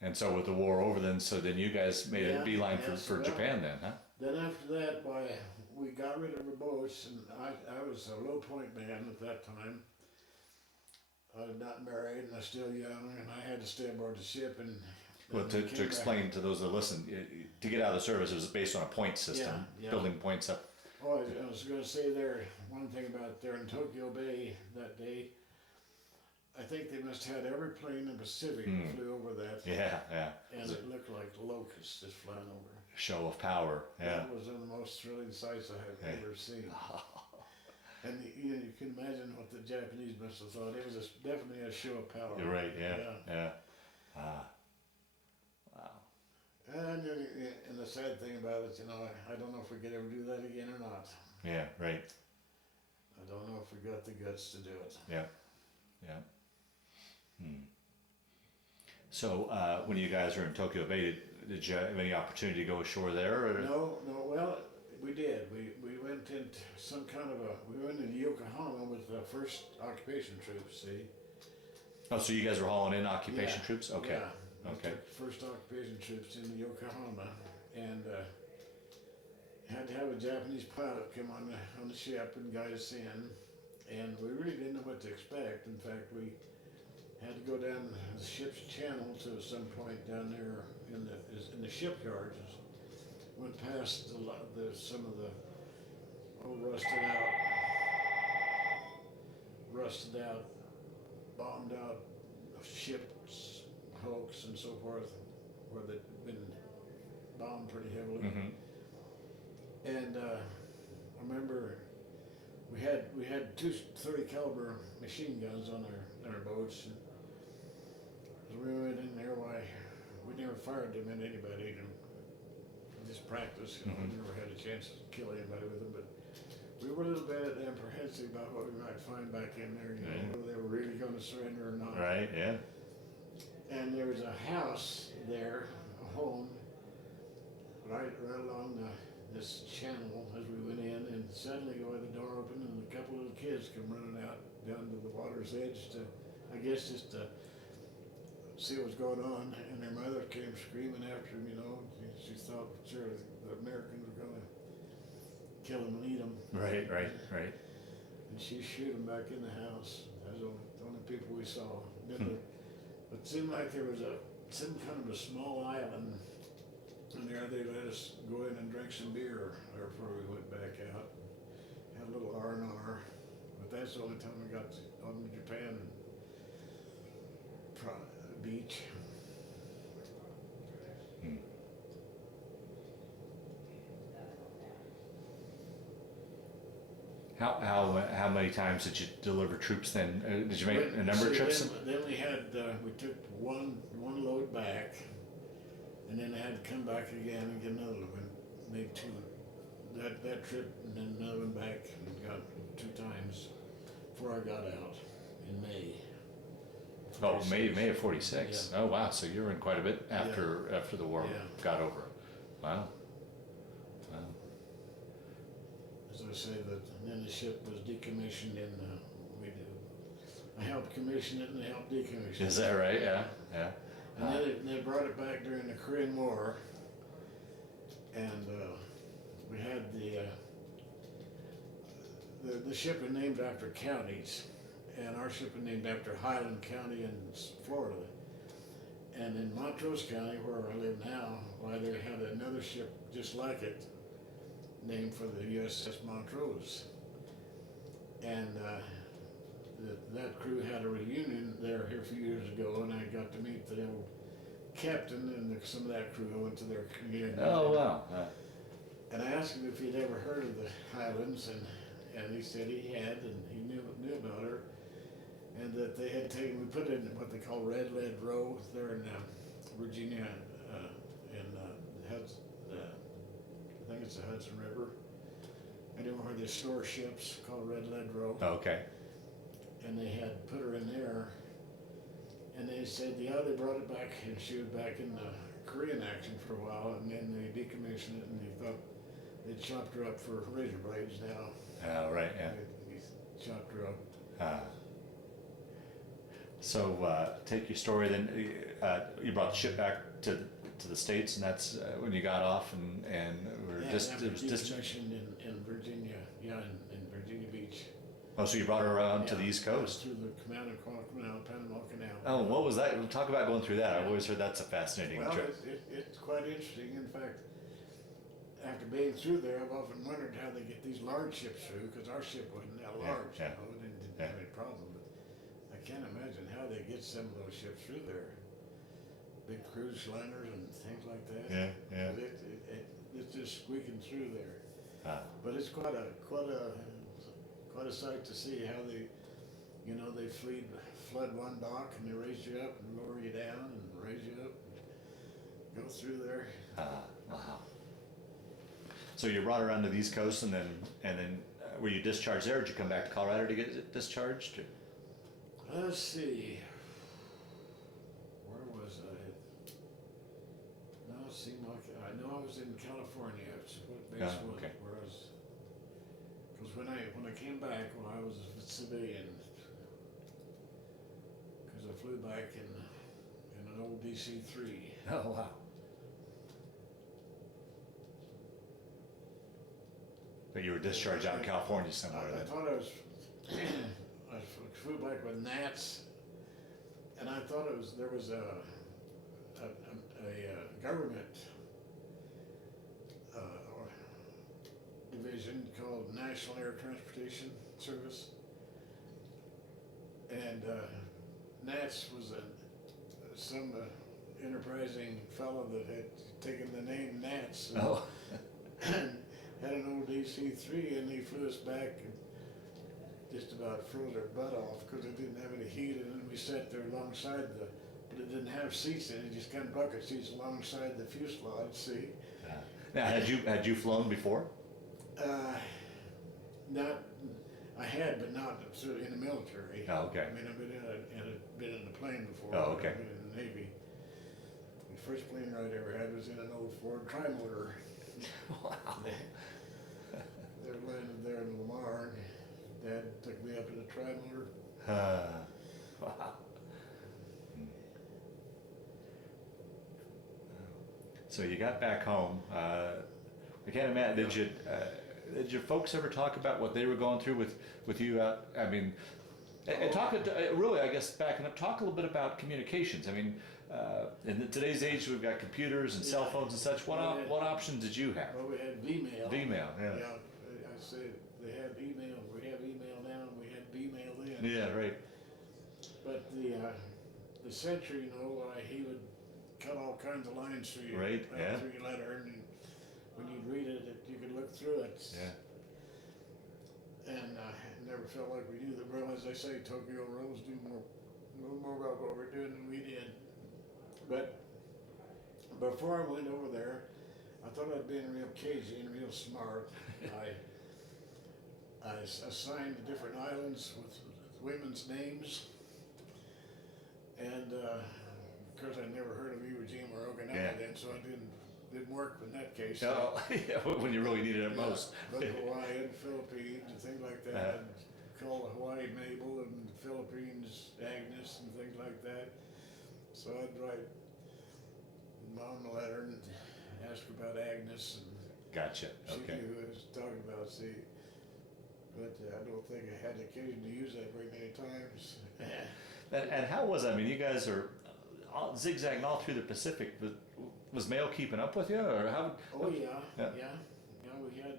And so with the war over, then you guys made a beeline for Japan then, huh? Then after that, we got rid of the boats, and I was a low point man at that time. I was not married, and I was still young, and I had to stay aboard the ship. And well, to explain to those that listen, to get out of the service, it was based on a point system, building points up. Oh, I was going to say there, one thing about there in Tokyo Bay that day, I think they must have had every plane in the Pacific that flew over that. Yeah. And it looked like locusts just flying over. Show of power, yeah. That was one of the most thrilling sights I have ever seen. And you can imagine what the Japanese must have thought. It was definitely a show of power. You're right, yeah. Wow. And the sad thing about it, I don't know if we could ever do that again or not. Yeah, right. I don't know if we got the guts to do it. Yeah. So when you guys were in Tokyo Bay, did you have any opportunity to go ashore there? Or? No. Well, We did. We went into some kind of we went into Yokohama with the first occupation troops, see? Oh, so you guys were hauling in occupation troops? Okay. Yeah. We Okay. took first occupation troops into Yokohama, and had to have a Japanese pilot come on the ship and guide us in, and we really didn't know what to expect. In fact, we had to go down the ship's channel to some point down there in the shipyards. Went past some of the old rusted out, bombed out ships, hulks and so forth, where they'd been bombed pretty heavily. Mm-hmm. And I remember we had two 30 caliber machine guns on our boats. And as we went in there, we never fired them at anybody. Just practice. You know, Mm-hmm. we never had a chance to kill anybody with them, but we were a little bit apprehensive about what we might find back in there. You know, whether they were really going to surrender or not. Right. Yeah. And there was a house there, a home, right along this channel as we went in, and suddenly the door opened and a couple of kids come running out down to the water's edge to, I guess, just to see what was going on. And their mother came screaming after them. You know, she thought sure the Americans were going to kill them and eat them. Right. And she shoot them back in the house. That was the only people we saw. It seemed like there was some kind of a small island, and there they let us go in and drink some beer before we went back out. Had a little R&R, but that's the only time we got on to Japan beach. How many times did you deliver troops then? Did you make a number of trips? Then we took one load back, and then I had to come back again and get another one. Made two. That trip and then another one back, and got 2 times before I got out in May. Oh, May of '46. Yeah. Oh wow! So you were in quite a bit after the war got over. Wow. As I say, then the ship was decommissioned, and I helped commission it and they helped decommission it. Is that right? Yeah. And then they brought it back during the Korean War, and we had the ship was named after counties, and our ship was named after Highland County in Florida. And in Montrose County, where I live now, they had another ship just like it, named for the USS Montrose. And that crew had a reunion there here a few years ago, and I got to meet the old captain and some of that crew. I went to their reunion. Oh wow! And I asked him if he'd ever heard of the Highlands, and he said he had, and he knew about her, and that they had we put in what they call Red Lead Row there in Virginia, in Hudson, I think it's the Hudson River. I know where they store ships called Red Lead Row. Okay. And they had put her in there, and they said, they brought it back, and she was back in the Korean action for a while, and then they decommissioned it, and they thought they'd chopped her up for razor blades now. Oh right, yeah. They chopped her up. So take your story then. You brought the ship back to the States, and that's when you got off, and were Yeah, just after it was decommissioned in Virginia, in Virginia Beach. Oh, so you brought her around to the East Coast. Through the Panama Canal. Oh, what was that? Talk about going through that. I've always heard that's a fascinating Well, trip. it's quite interesting. In fact, after being through there, I've often wondered how they get these large ships through, because our ship wasn't that large, yeah. you know, it didn't have any problem. But I can't imagine how they get some of those ships through there. Big cruise liners and things like that. Yeah. It's just squeaking through there. But it's quite a sight to see how they flood one dock and they raise you up and lower you down and raise you up and go through there. Wow. So you brought her onto the East Coast, and then were you discharged there, or did you come back to Colorado to get discharged? Let's see. Where was I? No, it seemed like I know I was was in California. It's what base was. okay. Where I was, because when I came back, well, I was a civilian. Because I flew back in an old DC-3. Oh, wow. But you were discharged out in California somewhere I then. thought I flew back with gnats, and I thought there was a government division called National Air Transportation Service, and Nats was some enterprising fellow that had taken the name Nats and had an old DC-3, and he flew us back and just about froze our butt off because it didn't have any heat, and we sat there alongside but it didn't have seats in it, just kind of bucket seats alongside the fuselage, see? Now, had you flown before? Not, I had, but not in the military. Oh, okay. I mean, I've been in a plane before. Oh, okay. I've been in the Navy. The first plane ride I ever had was in an old Ford trimotor. Wow. They landed there in Lamar, and Dad took me up in a trimotor. Wow. So you got back home. I can't imagine. Did your folks ever talk about what they were going through with you out? I mean, and talk really, I guess, backing up. Talk a little bit about communications. I mean, in today's age, we've got computers and cell phones and such. What options did you have? Well, we had V-mail. V-mail, yeah. Yeah, I said they have email. We have email now, and we had V-mail then. Yeah, right. But the Century, he would cut all kinds of lines through your Right, yeah. through your letter, and when you'd read it, you could look through it. Yeah. And it never felt like we knew that. Well, as I say, Tokyo Rose knew more about what we're doing than we did. But before I went over there, I thought I'd been real cagey and real smart. I assigned the different islands with women's names, and of course I never heard of Iwo Jima or Okinawa then, so I didn't work in that case. Oh, yeah, when you really needed it most. But Hawaii and Philippines and things like that. I'd call Hawaii Mabel and Philippines Agnes and things like that. So I'd write Mom a letter and ask her about Agnes, and Gotcha. she Okay. knew who I was talking about. See, but I don't think I had the occasion to use that very many times. And how was it? I mean, you guys are zigzagging all through the Pacific. But was mail keeping up with you, or how? Oh yeah, Yeah. yeah. We had.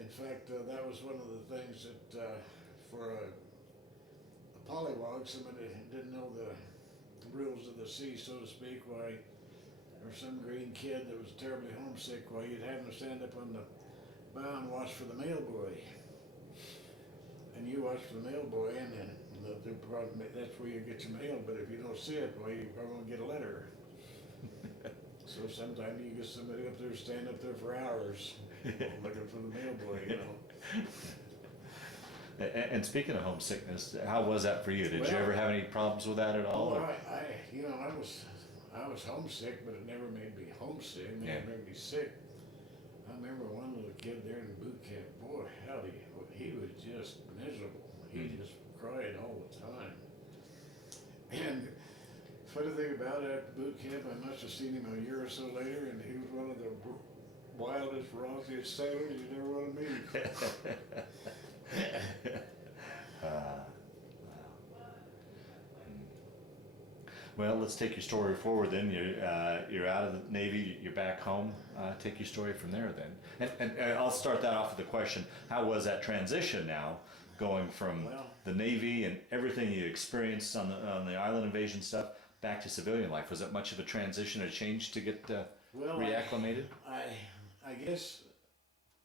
In fact, that was one of the things that for a pollywog, somebody that didn't know the rules of the sea, so to speak, why, or some green kid that was terribly homesick, why you'd have them stand up on the bow and watch for the mail boy. And you watch for the mail boy, and then the problem, that's where you get your mail. But if you don't see it, well, you probably won't get a letter. So sometimes you get somebody up there, stand up there for hours, looking for the mail boy, And speaking of homesickness, how was that for you? Did you Well, ever have any problems with that at all? Oh, or- I was homesick, but it never made me homesick. It never Yeah. made me sick. I remember one little kid there in boot camp. Boy, howdy, he was just miserable. He just cried all the time. And funny thing about it, after boot camp, I must have seen him a year or so later, and he was one of the wildest, rauncest sailors you never want to meet. Well, let's take your story forward then. You're out of the Navy, you're back home. Take your story from there then. And I'll start that off with the question, how was that transition now, going from the Navy and everything you experienced on the island invasion stuff back to civilian life? Was it much of a transition, a change to get reacclimated? I guess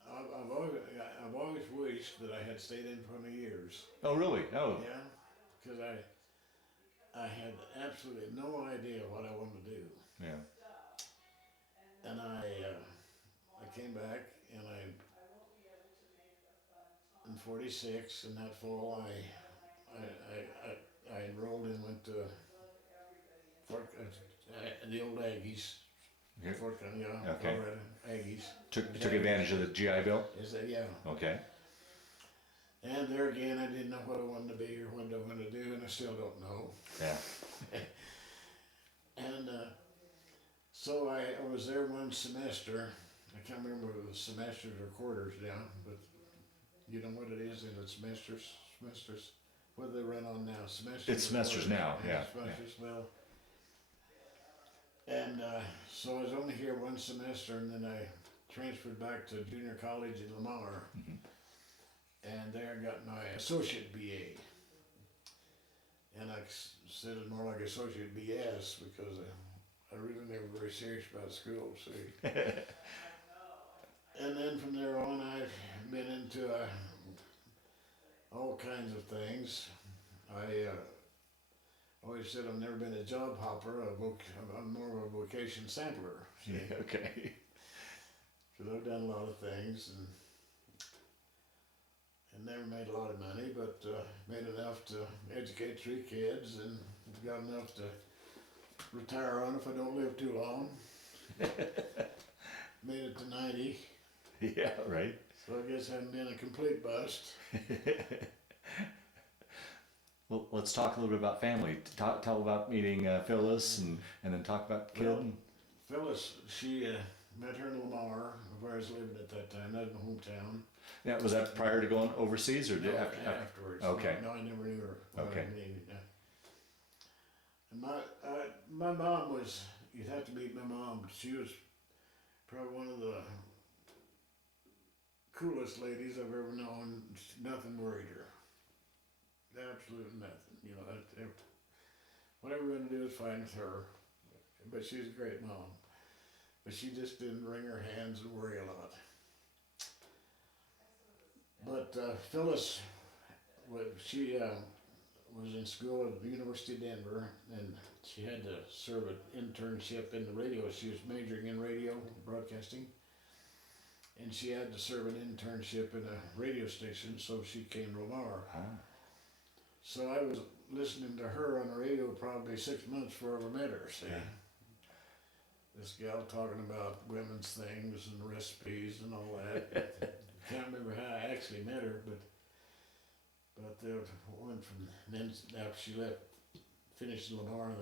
I've always wished that I had stayed in 20 years. Oh, really? Oh. Yeah, because I had absolutely no idea what I wanted to do. Yeah. And I came back, and in '46, in that fall, I enrolled and went to the old Aggies, Here. Fort Colorado, Okay. Colorado Aggies. Took advantage of the GI Bill? Is that, yeah. Okay. And there again, I didn't know what I wanted to be or what I wanted to do, and I still don't know. Yeah. And so I was there one semester. I can't remember if it was semesters or quarters now, but you know what it is in the semesters? Semesters? What do they run on now? Semesters? It's semesters quarters? now, yeah. Semesters, well. And so I was only here one semester, and then I transferred back to junior college in Lamar. Mhm. And there I got my associate BA. And I said it more like associate BS because I really never very serious about school, see. And then from there on, I've been into all kinds of things. I always said I've never been a job hopper. I'm more of a vocation sampler. See? Yeah, okay. Because I've done a lot of things and never made a lot of money, but made enough to educate 3 kids and got enough to retire on if I don't live too long. Made it to 90. Yeah, right. So I guess I haven't been a complete bust. Well, let's talk a little bit about family. Tell about meeting Phyllis and then talk about the kid. Well, Phyllis, she met her in Lamar, where I was living at that time. That was my hometown. Yeah, was that prior to going overseas or did No, after? afterwards. Okay. No, I never knew her. Okay. And my mom was, you'd have to meet my mom. She was probably one of the coolest ladies I've ever known. Nothing worried her. Absolutely nothing. You know, whatever we're going to do is fine with her. But she's a great mom. But she just didn't wring her hands and worry a lot. But Phyllis, she was in school at the University of Denver, and she had to serve an internship in the radio. She was majoring in radio broadcasting, and she had to serve an internship in a radio station, so she came to Lamar. Ah. So I was listening to her on the radio probably 6 months before I ever met her, see. Yeah. This gal talking about women's things and recipes and all that. Can't remember how I actually met her, but the one from then after she left, finished in Lamar,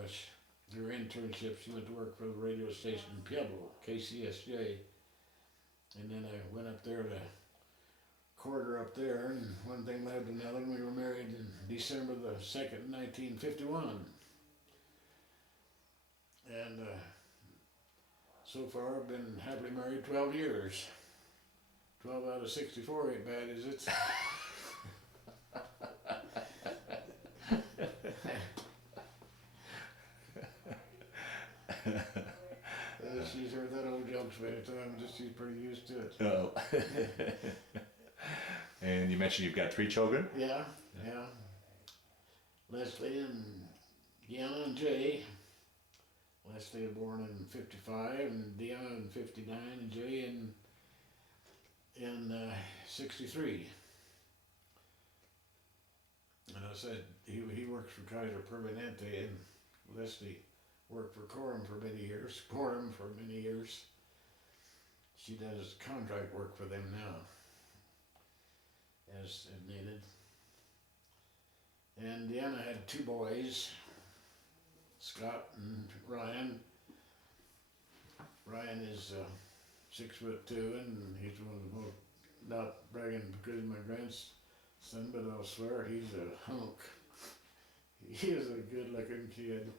her internship, she went to work for the radio station in Pueblo, KCSJ, and then I went up there to court her up there, and one thing led to another, and we were married in December the 2nd, 1951, and so far I've been happily married 12 years. 12 out of 64 ain't bad, is it? She's heard that old joke so many times, just she's pretty used to it. Oh. And you mentioned you've got 3 children? Yeah. Leslie and Deanna and Jay. Leslie was born in 55, and Deanna in 59, and Jay in 63. And I said, he works for Kaiser Permanente, and Leslie worked for Coram for many years. She does contract work for them now, as needed. And Deanna had 2 boys, Scott and Ryan. Ryan is 6'2", and he's one of the most, not bragging because he's my grandson, but I'll swear he's a hunk. He is a good-looking kid,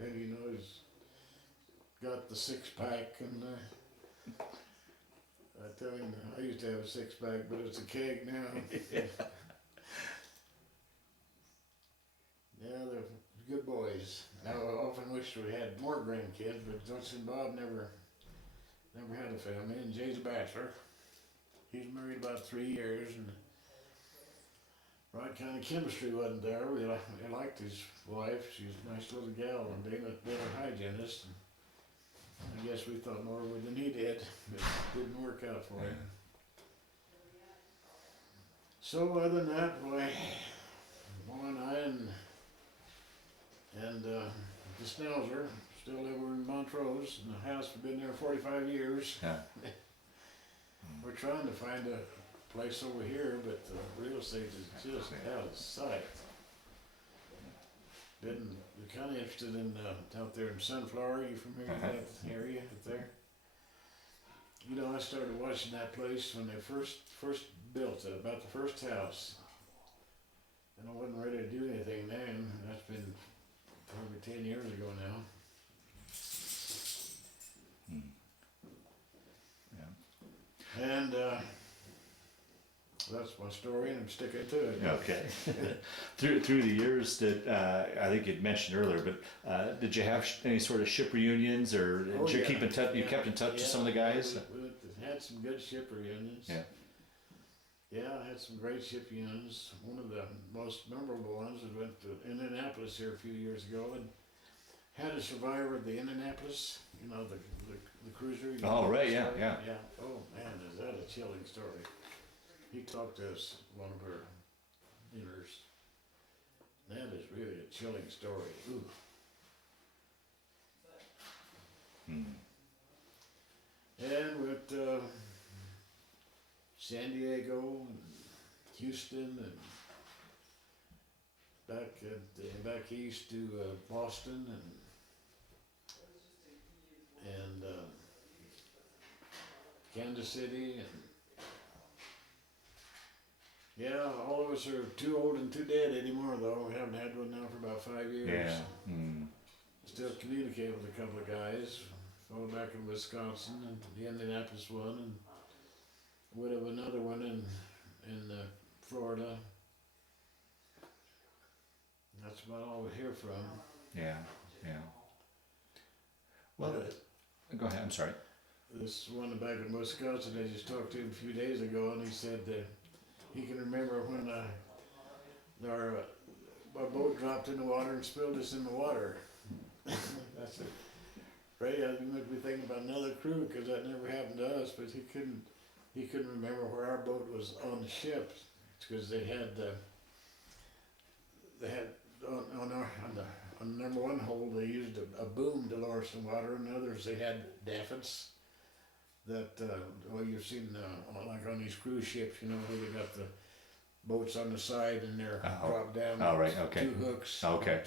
and you know he's got the 6-pack, and I tell him I used to have a 6-pack, but it's a keg now. Yeah, they're good boys. Now I often wish we had more grandkids, but Joyce and Bob never had a family, and Jay's a bachelor. He's married about 3 years, and right kind of chemistry wasn't there. We liked his wife. She's a nice little gal, and being a hygienist. And I guess we thought more of her than he did, but it didn't work out for him. So other than that, boy and I and the Schnauzer, still live over in Montrose, in the house, we've been there 45 years. Yeah. We're trying to find a place over here, but the real estate is just out of sight. We're kind of interested in out there in Sunflower. You familiar with that area up there? You know, I started watching that place when they first built it, about the first house. And I wasn't ready to do anything then. That's been probably 10 years ago now. Yeah. And that's my story, and I'm sticking to it. Okay. through the years, did I think you'd mentioned earlier, but did you have any sort of ship reunions, or did you keep in touch? You kept in touch with some of the guys. We had some good ship reunions. Yeah. Yeah, I had some great ship reunions. One of the most memorable ones was went to Indianapolis here a few years ago and had a survivor of the Indianapolis. You know, the cruiser. Oh right, yeah. Oh man, is that a chilling story? He talked to us, one of our dinners. That is really a chilling story. Ooh. And we went to San Diego and Houston and back east to Boston and Kansas City, and yeah, all of us are too old and too dead anymore though. We haven't had one now for about 5 years. Yeah. Still communicate with a couple of guys. Fellow back in Wisconsin and the Indianapolis one, and would have another one in Florida. That's about all we hear from. Yeah. Well, go ahead. I'm sorry. This one back in Wisconsin, I just talked to him a few days ago, and he said that he can remember when our boat dropped in the water and spilled us in the water. That's it. Ray, you might be thinking about another crew, because that never happened to us, but he couldn't remember where our boat was on the ship, because they had on the number one hole they used a boom to lower some water, and others they had daffets that you've seen like on these cruise ships, you know, where they got the boats on the side and they're dropped down. Oh right, okay. Two hooks. Okay.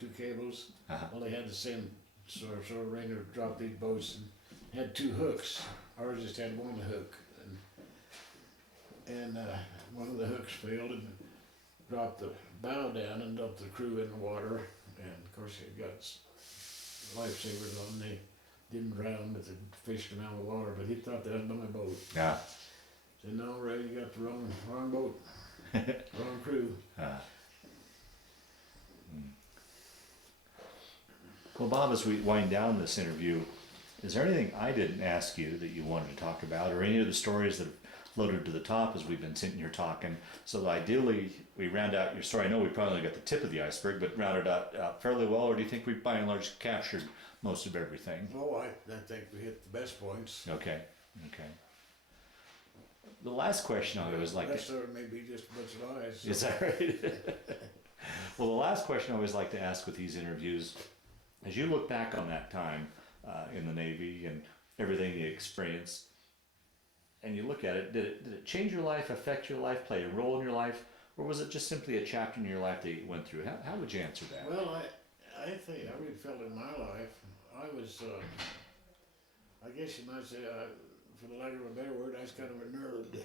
Two cables. Well, they had the same sort of ring to drop these boats, and had two hooks. Ours just had one hook, and one of the hooks failed and dropped the bow down and dumped the crew in the water. And of course, they got lifesavers on. They didn't drown, but they fished them out of the water. But he thought that was my boat. Yeah. Said, no, Ray, you got the wrong boat, wrong crew. Well, Bob, as we wind down this interview, is there anything I didn't ask you that you wanted to talk about, or any of the stories that have floated to the top as we've been sitting here talking? So that ideally, we round out your story. I know we probably only got the tip of the iceberg, but rounded out fairly well, or do you think we by and large captured most of everything? Oh, I think we hit the best points. Okay. The last question I always like to... Rest of it may be just a bunch of lies. So. Is that right? Well, the last question I always like to ask with these interviews, as you look back on that time in the Navy and everything you experienced, and you look at it, did it change your life, affect your life, play a role in your life, or was it just simply a chapter in your life that you went through? How would you answer that? Well, I think I really felt in my life, I was, I guess you might say, for the lack of a better word, I was kind of a nerd.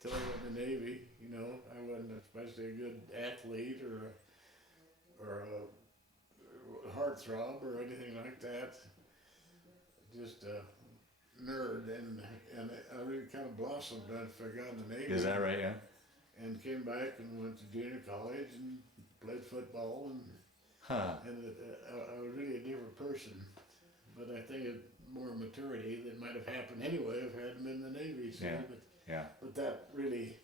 Till I went in the Navy, you know, I wasn't especially a good athlete or a heartthrob or anything like that. Just a nerd, and I really kind of blossomed after I got in the Navy. Is that right? Yeah. And came back and went to junior college and played football, and I was really a different person. But I think it more maturity that might have happened anyway if I hadn't been in the Navy. So, But that really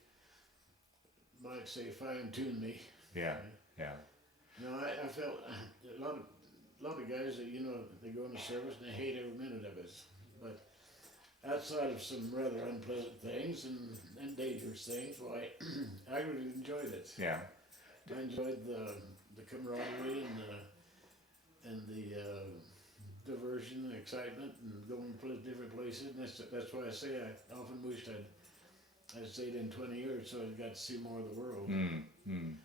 might say fine-tuned me. Yeah. No, I felt a lot of guys that, you know, they go into service and they hate every minute of it. But outside of some rather unpleasant things and dangerous things, well, I really enjoyed it. Yeah. I enjoyed the camaraderie and the diversion and excitement and going different places. And that's why I say I often wished I'd stayed in 20 years so I got to see more of the world. And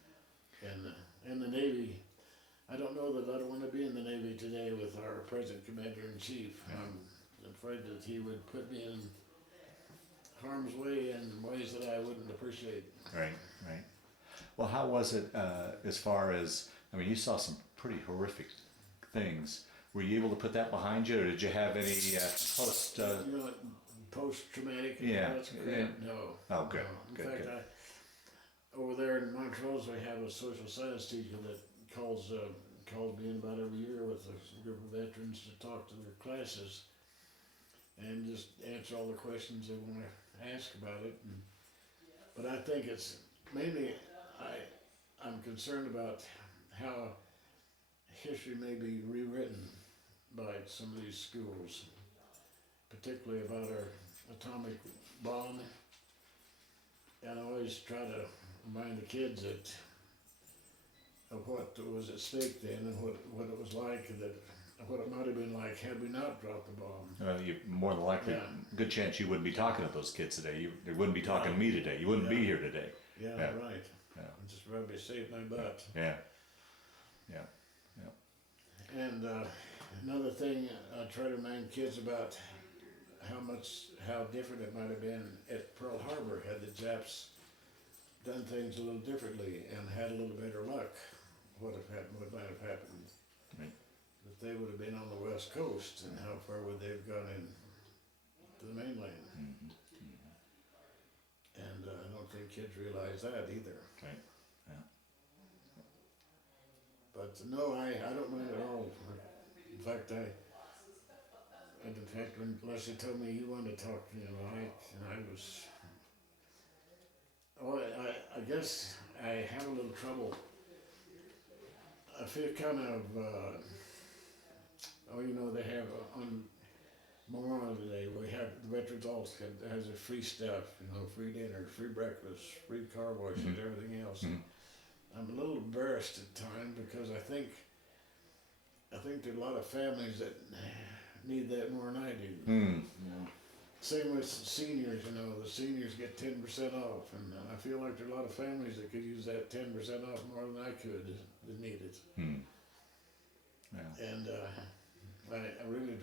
the Navy. I don't know that I'd want to be in the Navy today with our present Commander-in-Chief. I'm afraid that he would put me in harm's way in ways that I wouldn't appreciate. Right, right. Well, how was it as far as, I mean, you saw some pretty horrific things. Were you able to put that behind you, or did you have any post? Post-traumatic. Yeah. No. Oh, good. No. In fact, over there in Montrose, I have a social science teacher that calls me in about every year with a group of veterans to talk to their classes and just answer all the questions they want to ask about it. But I think it's mainly I'm concerned about how history may be rewritten by some of these schools, particularly about our atomic bomb. And I always try to remind the kids of what was at stake then and what it was like, and what it might have been like had we not dropped the bomb. You more than likely, good chance you wouldn't be talking to those kids today. You wouldn't be talking to me today. You wouldn't be here today. Yeah, right. Yeah. Just probably saved my butt. Yeah. And another thing, I try to remind kids about how different it might have been at Pearl Harbor had the Japs done things a little differently and had a little better luck. What might have happened? Right. If they would have been on the West Coast, and how far would they have gone in to the mainland? And I don't think kids realize that either. Right. Yeah. But no, I don't mind at all. In fact, when Leslie told me you wanted to talk to me, I guess I have a little trouble. I feel kind of, they have on Memorial Day, we have the veterans all has a free stuff, free dinner, free breakfast, free car washes, everything else. I'm a little embarrassed at times because I think there are a lot of families that need that more than I do. Same with seniors, the seniors get 10% off, and I feel like there are a lot of families that could use that 10% off more than I could that need it. Yeah. And I really,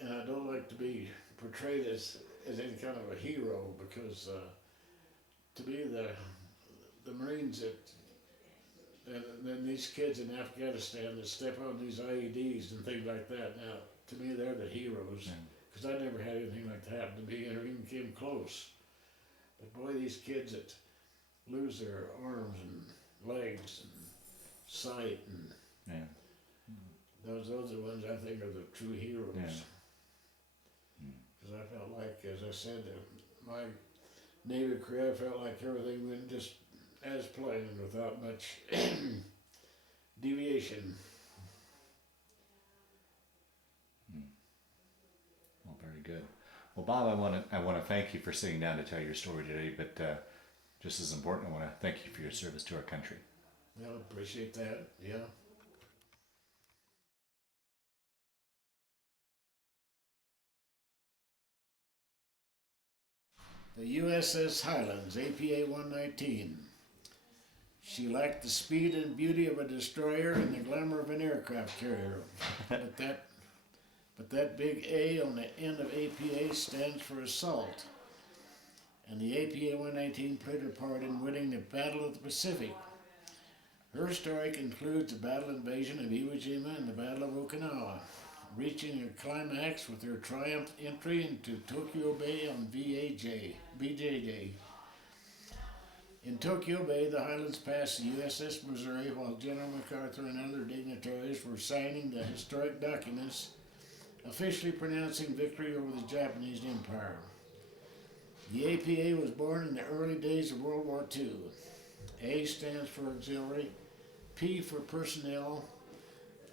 and I don't like to be portrayed as any kind of a hero, because to me the Marines and then these kids in Afghanistan that step on these IEDs and things like that, now to me they're the heroes, because I never had anything like that happen to me or even came close. But boy, these kids that lose their arms and legs and sight, and those are the ones I think are the true heroes. Because I felt like, as I said, my Navy career, I felt like everything went just as planned without much deviation. Well, very good. Well, Bob, I want to thank you for sitting down to tell your story today, but just as important, I want to thank you for your service to our country. Yeah, I appreciate that. Yeah. The USS Highlands, APA 119. She lacked the speed and beauty of a destroyer and the glamour of an aircraft carrier. But that big A on the end of APA stands for assault. And the APA 119 played her part in winning the Battle of the Pacific. Her story concludes the battle invasion of Iwo Jima and the Battle of Okinawa, reaching a climax with her triumph entry into Tokyo Bay on VJ Day. In Tokyo Bay, the Highlands passed the USS Missouri while General MacArthur and other dignitaries were signing the historic documents officially pronouncing victory over the Japanese Empire. The APA was born in the early days of World War II. A stands for auxiliary, P for personnel,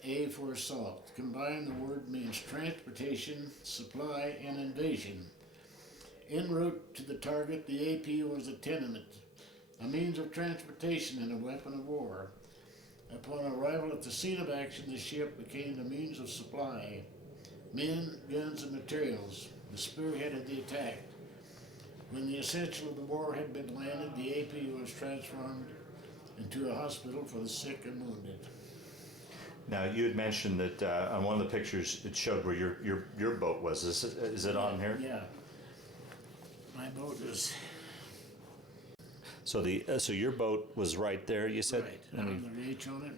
A for assault. Combined, the word means transportation, supply, and invasion. En route to the target, the AP was a tenement, a means of transportation and a weapon of war. Upon arrival at the scene of action, the ship became the means of supply, men, guns, and materials, the spearhead of the attack. When the essential of the war had been landed, the AP was transformed into a hospital for the sick and wounded. Now, you had mentioned that on one of the pictures it showed where your boat was. Is it on here? Yeah. My boat is So your boat was right there, you said? right. Let me The H on it.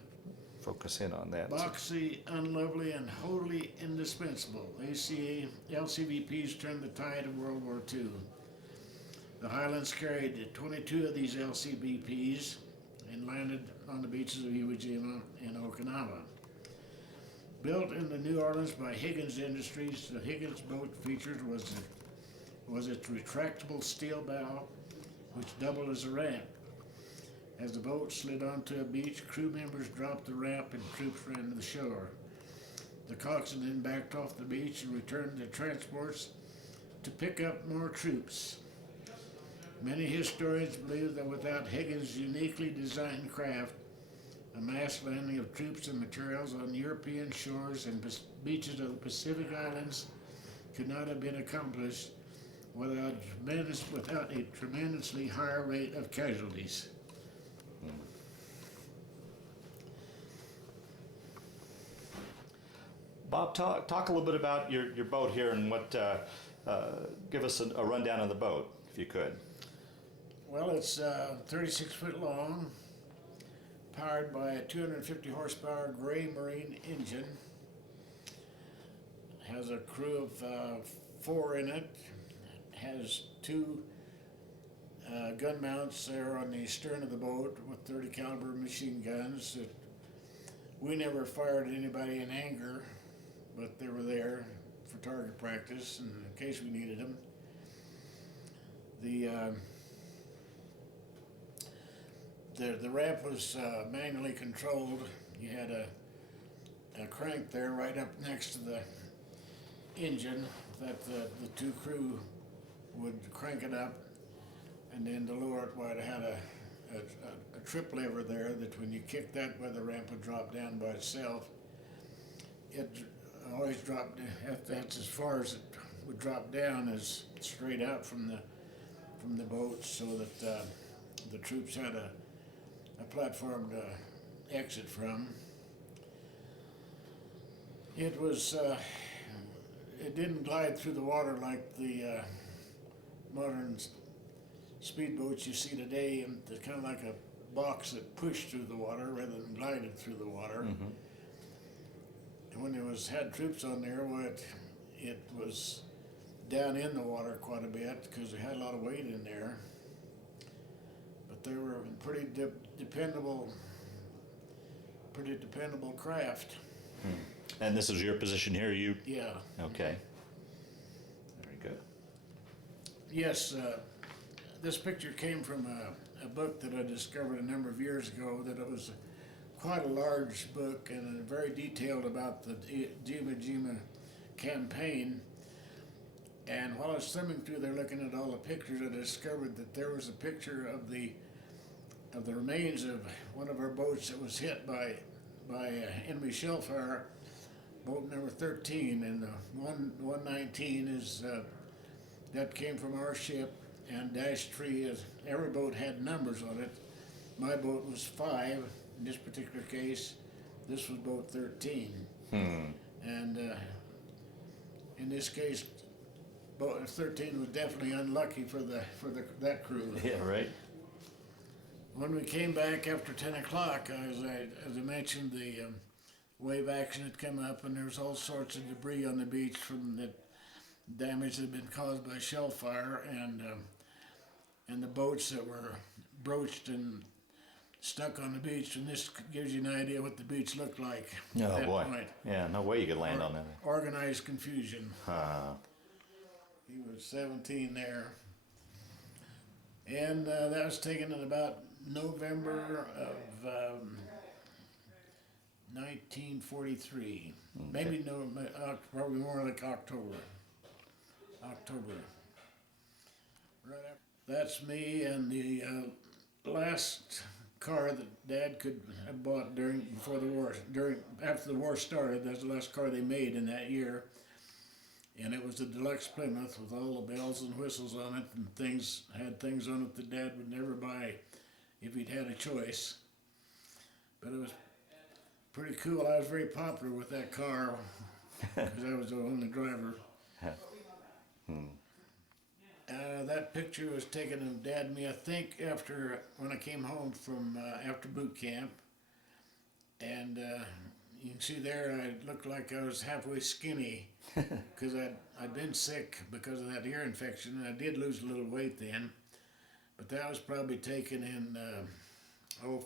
focus in on that. Boxy, unlovely, and wholly indispensable. ACA LCVPs turned the tide of World War II. The Highlands carried 22 of these LCVPs and landed on the beaches of Iwo Jima and Okinawa. Built in the New Orleans by Higgins Industries, the Higgins boat featured was its retractable steel bow, which doubled as a ramp. As the boat slid onto a beach, crew members dropped the ramp and troops ran to the shore. The coxswain then backed off the beach and returned to transports to pick up more troops. Many historians believe that without Higgins' uniquely designed craft, a mass landing of troops and materials on European shores and beaches of the Pacific Islands could not have been accomplished without a tremendously higher rate of casualties. Bob, talk a little bit about your boat here and what. Give us a rundown of the boat, if you could. Well, it's 36 foot long, powered by a 250 horsepower gray marine engine. Has a crew of 4 in it. Has 2 gun mounts there on the stern of the boat with 30 caliber machine guns. We never fired at anybody in anger, but they were there for target practice and in case we needed them. The ramp was manually controlled. You had a crank there right up next to the engine that the 2 crew would crank it up, and then to lower it, it had a trip lever there that when you kicked that way, the ramp would drop down by itself. It always dropped. That's as far as it would drop down, as straight out from the boat, so that the troops had a platform to exit from. It was. It didn't glide through the water like the modern speedboats you see today, and it's kind of like a box that pushed through the water rather than glided through the water. Mm-hmm. And when had troops on there, it was down in the water quite a bit because they had a lot of weight in there. But they were pretty dependable craft. And this is your position here, Yeah. Okay. Very good. Yes, this picture came from a book that I discovered a number of years ago. That it was quite a large book and very detailed about the Iwo Jima campaign. And while I was thumbing through there looking at all the pictures, I discovered that there was a picture of the remains of one of our boats that was hit by enemy shell fire, boat number 13, and 119 is that came from our ship, and -3 is every boat had numbers on it. My boat was 5 in this particular case. This was boat 13, and in this case, boat 13 was definitely unlucky for that crew. Yeah, right. When we came back after 10 o'clock, as I mentioned, the wave action had come up, and there was all sorts of debris on the beach from the damage that had been caused by shell fire, and the boats that were broached and stuck on the beach. And this gives you an idea what the beach looked like at that point. Yeah, no way you could land on that. Organized confusion. He was 17 there. And that was taken in about November of 1943. Okay. Maybe no, probably more like October. Right after. That's me, and the last car that Dad could have bought after the war started. That's the last car they made in that year. And it was a deluxe Plymouth with all the bells and whistles on it, and had things on it that Dad would never buy if he'd had a choice. But it was pretty cool. I was very popular with that car because I was the only driver. That picture was taken of Dad and me, I think, when I came home from after boot camp. And you can see there I looked like I was halfway skinny because I'd been sick because of that ear infection, and I did lose a little weight then. But that was probably taken in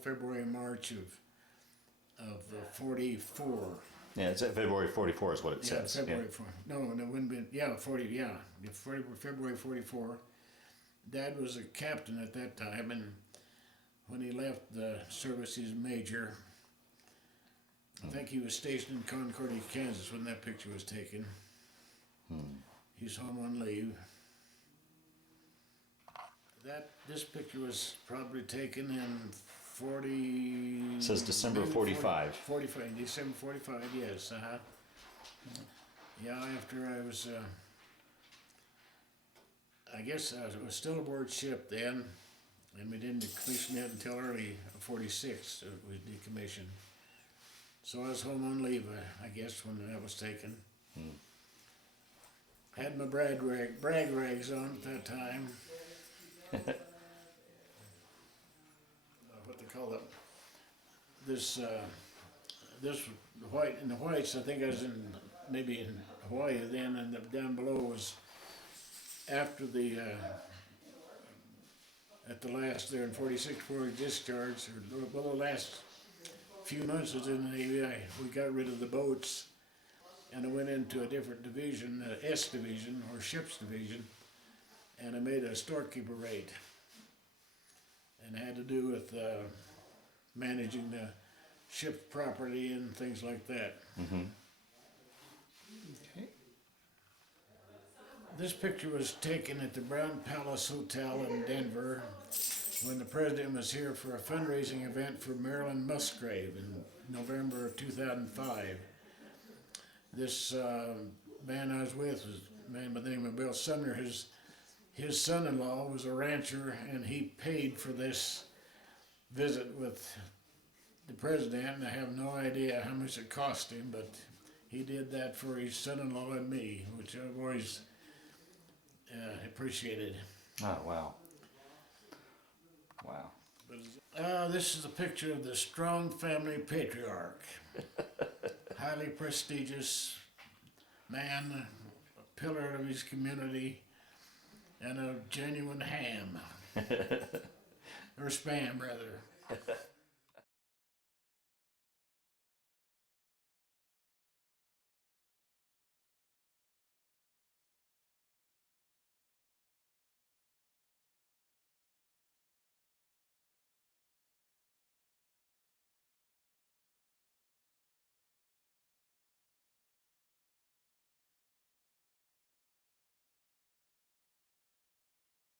February, March of 44. Yeah, it's February 44 is what it says. February 4. No, it wouldn't be. Yeah, 40. Yeah, February 44. Dad was a captain at that time, and when he left the service, he was major. I think he was stationed in Concordia, Kansas when that picture was taken. He's home on leave. This picture was probably taken in 40. It says December 45. 45, December 45, yes. Yeah, after I was, I guess I was still aboard ship then, and we didn't decommission it until early 46. It was decommissioned. So I was home on leave, I guess, when that was taken. Had my brag rags on at that time. What they call it? This white, in the whites, I think I was maybe in Hawaii then, and down below was after at the last there in 46 before we discharged, or the last few months I was in the Navy, we got rid of the boats, and I went into a different division, S division, or ships division, and I made a storekeeper rate. And it had to do with managing the ship's property and things like that. Okay. This picture was taken at the Brown Palace Hotel in Denver when the president was here for a fundraising event for Marilyn Musgrave in November of 2005. This man I was with was a man by the name of Bill Sumner. His son-in-law was a rancher, and he paid for this visit with the president, and I have no idea how much it cost him, but he did that for his son-in-law and me, which I've always appreciated. Oh, wow. Wow. This is a picture of the Strong family patriarch. Highly prestigious man, a pillar of his community, and a genuine ham. Or spam, rather.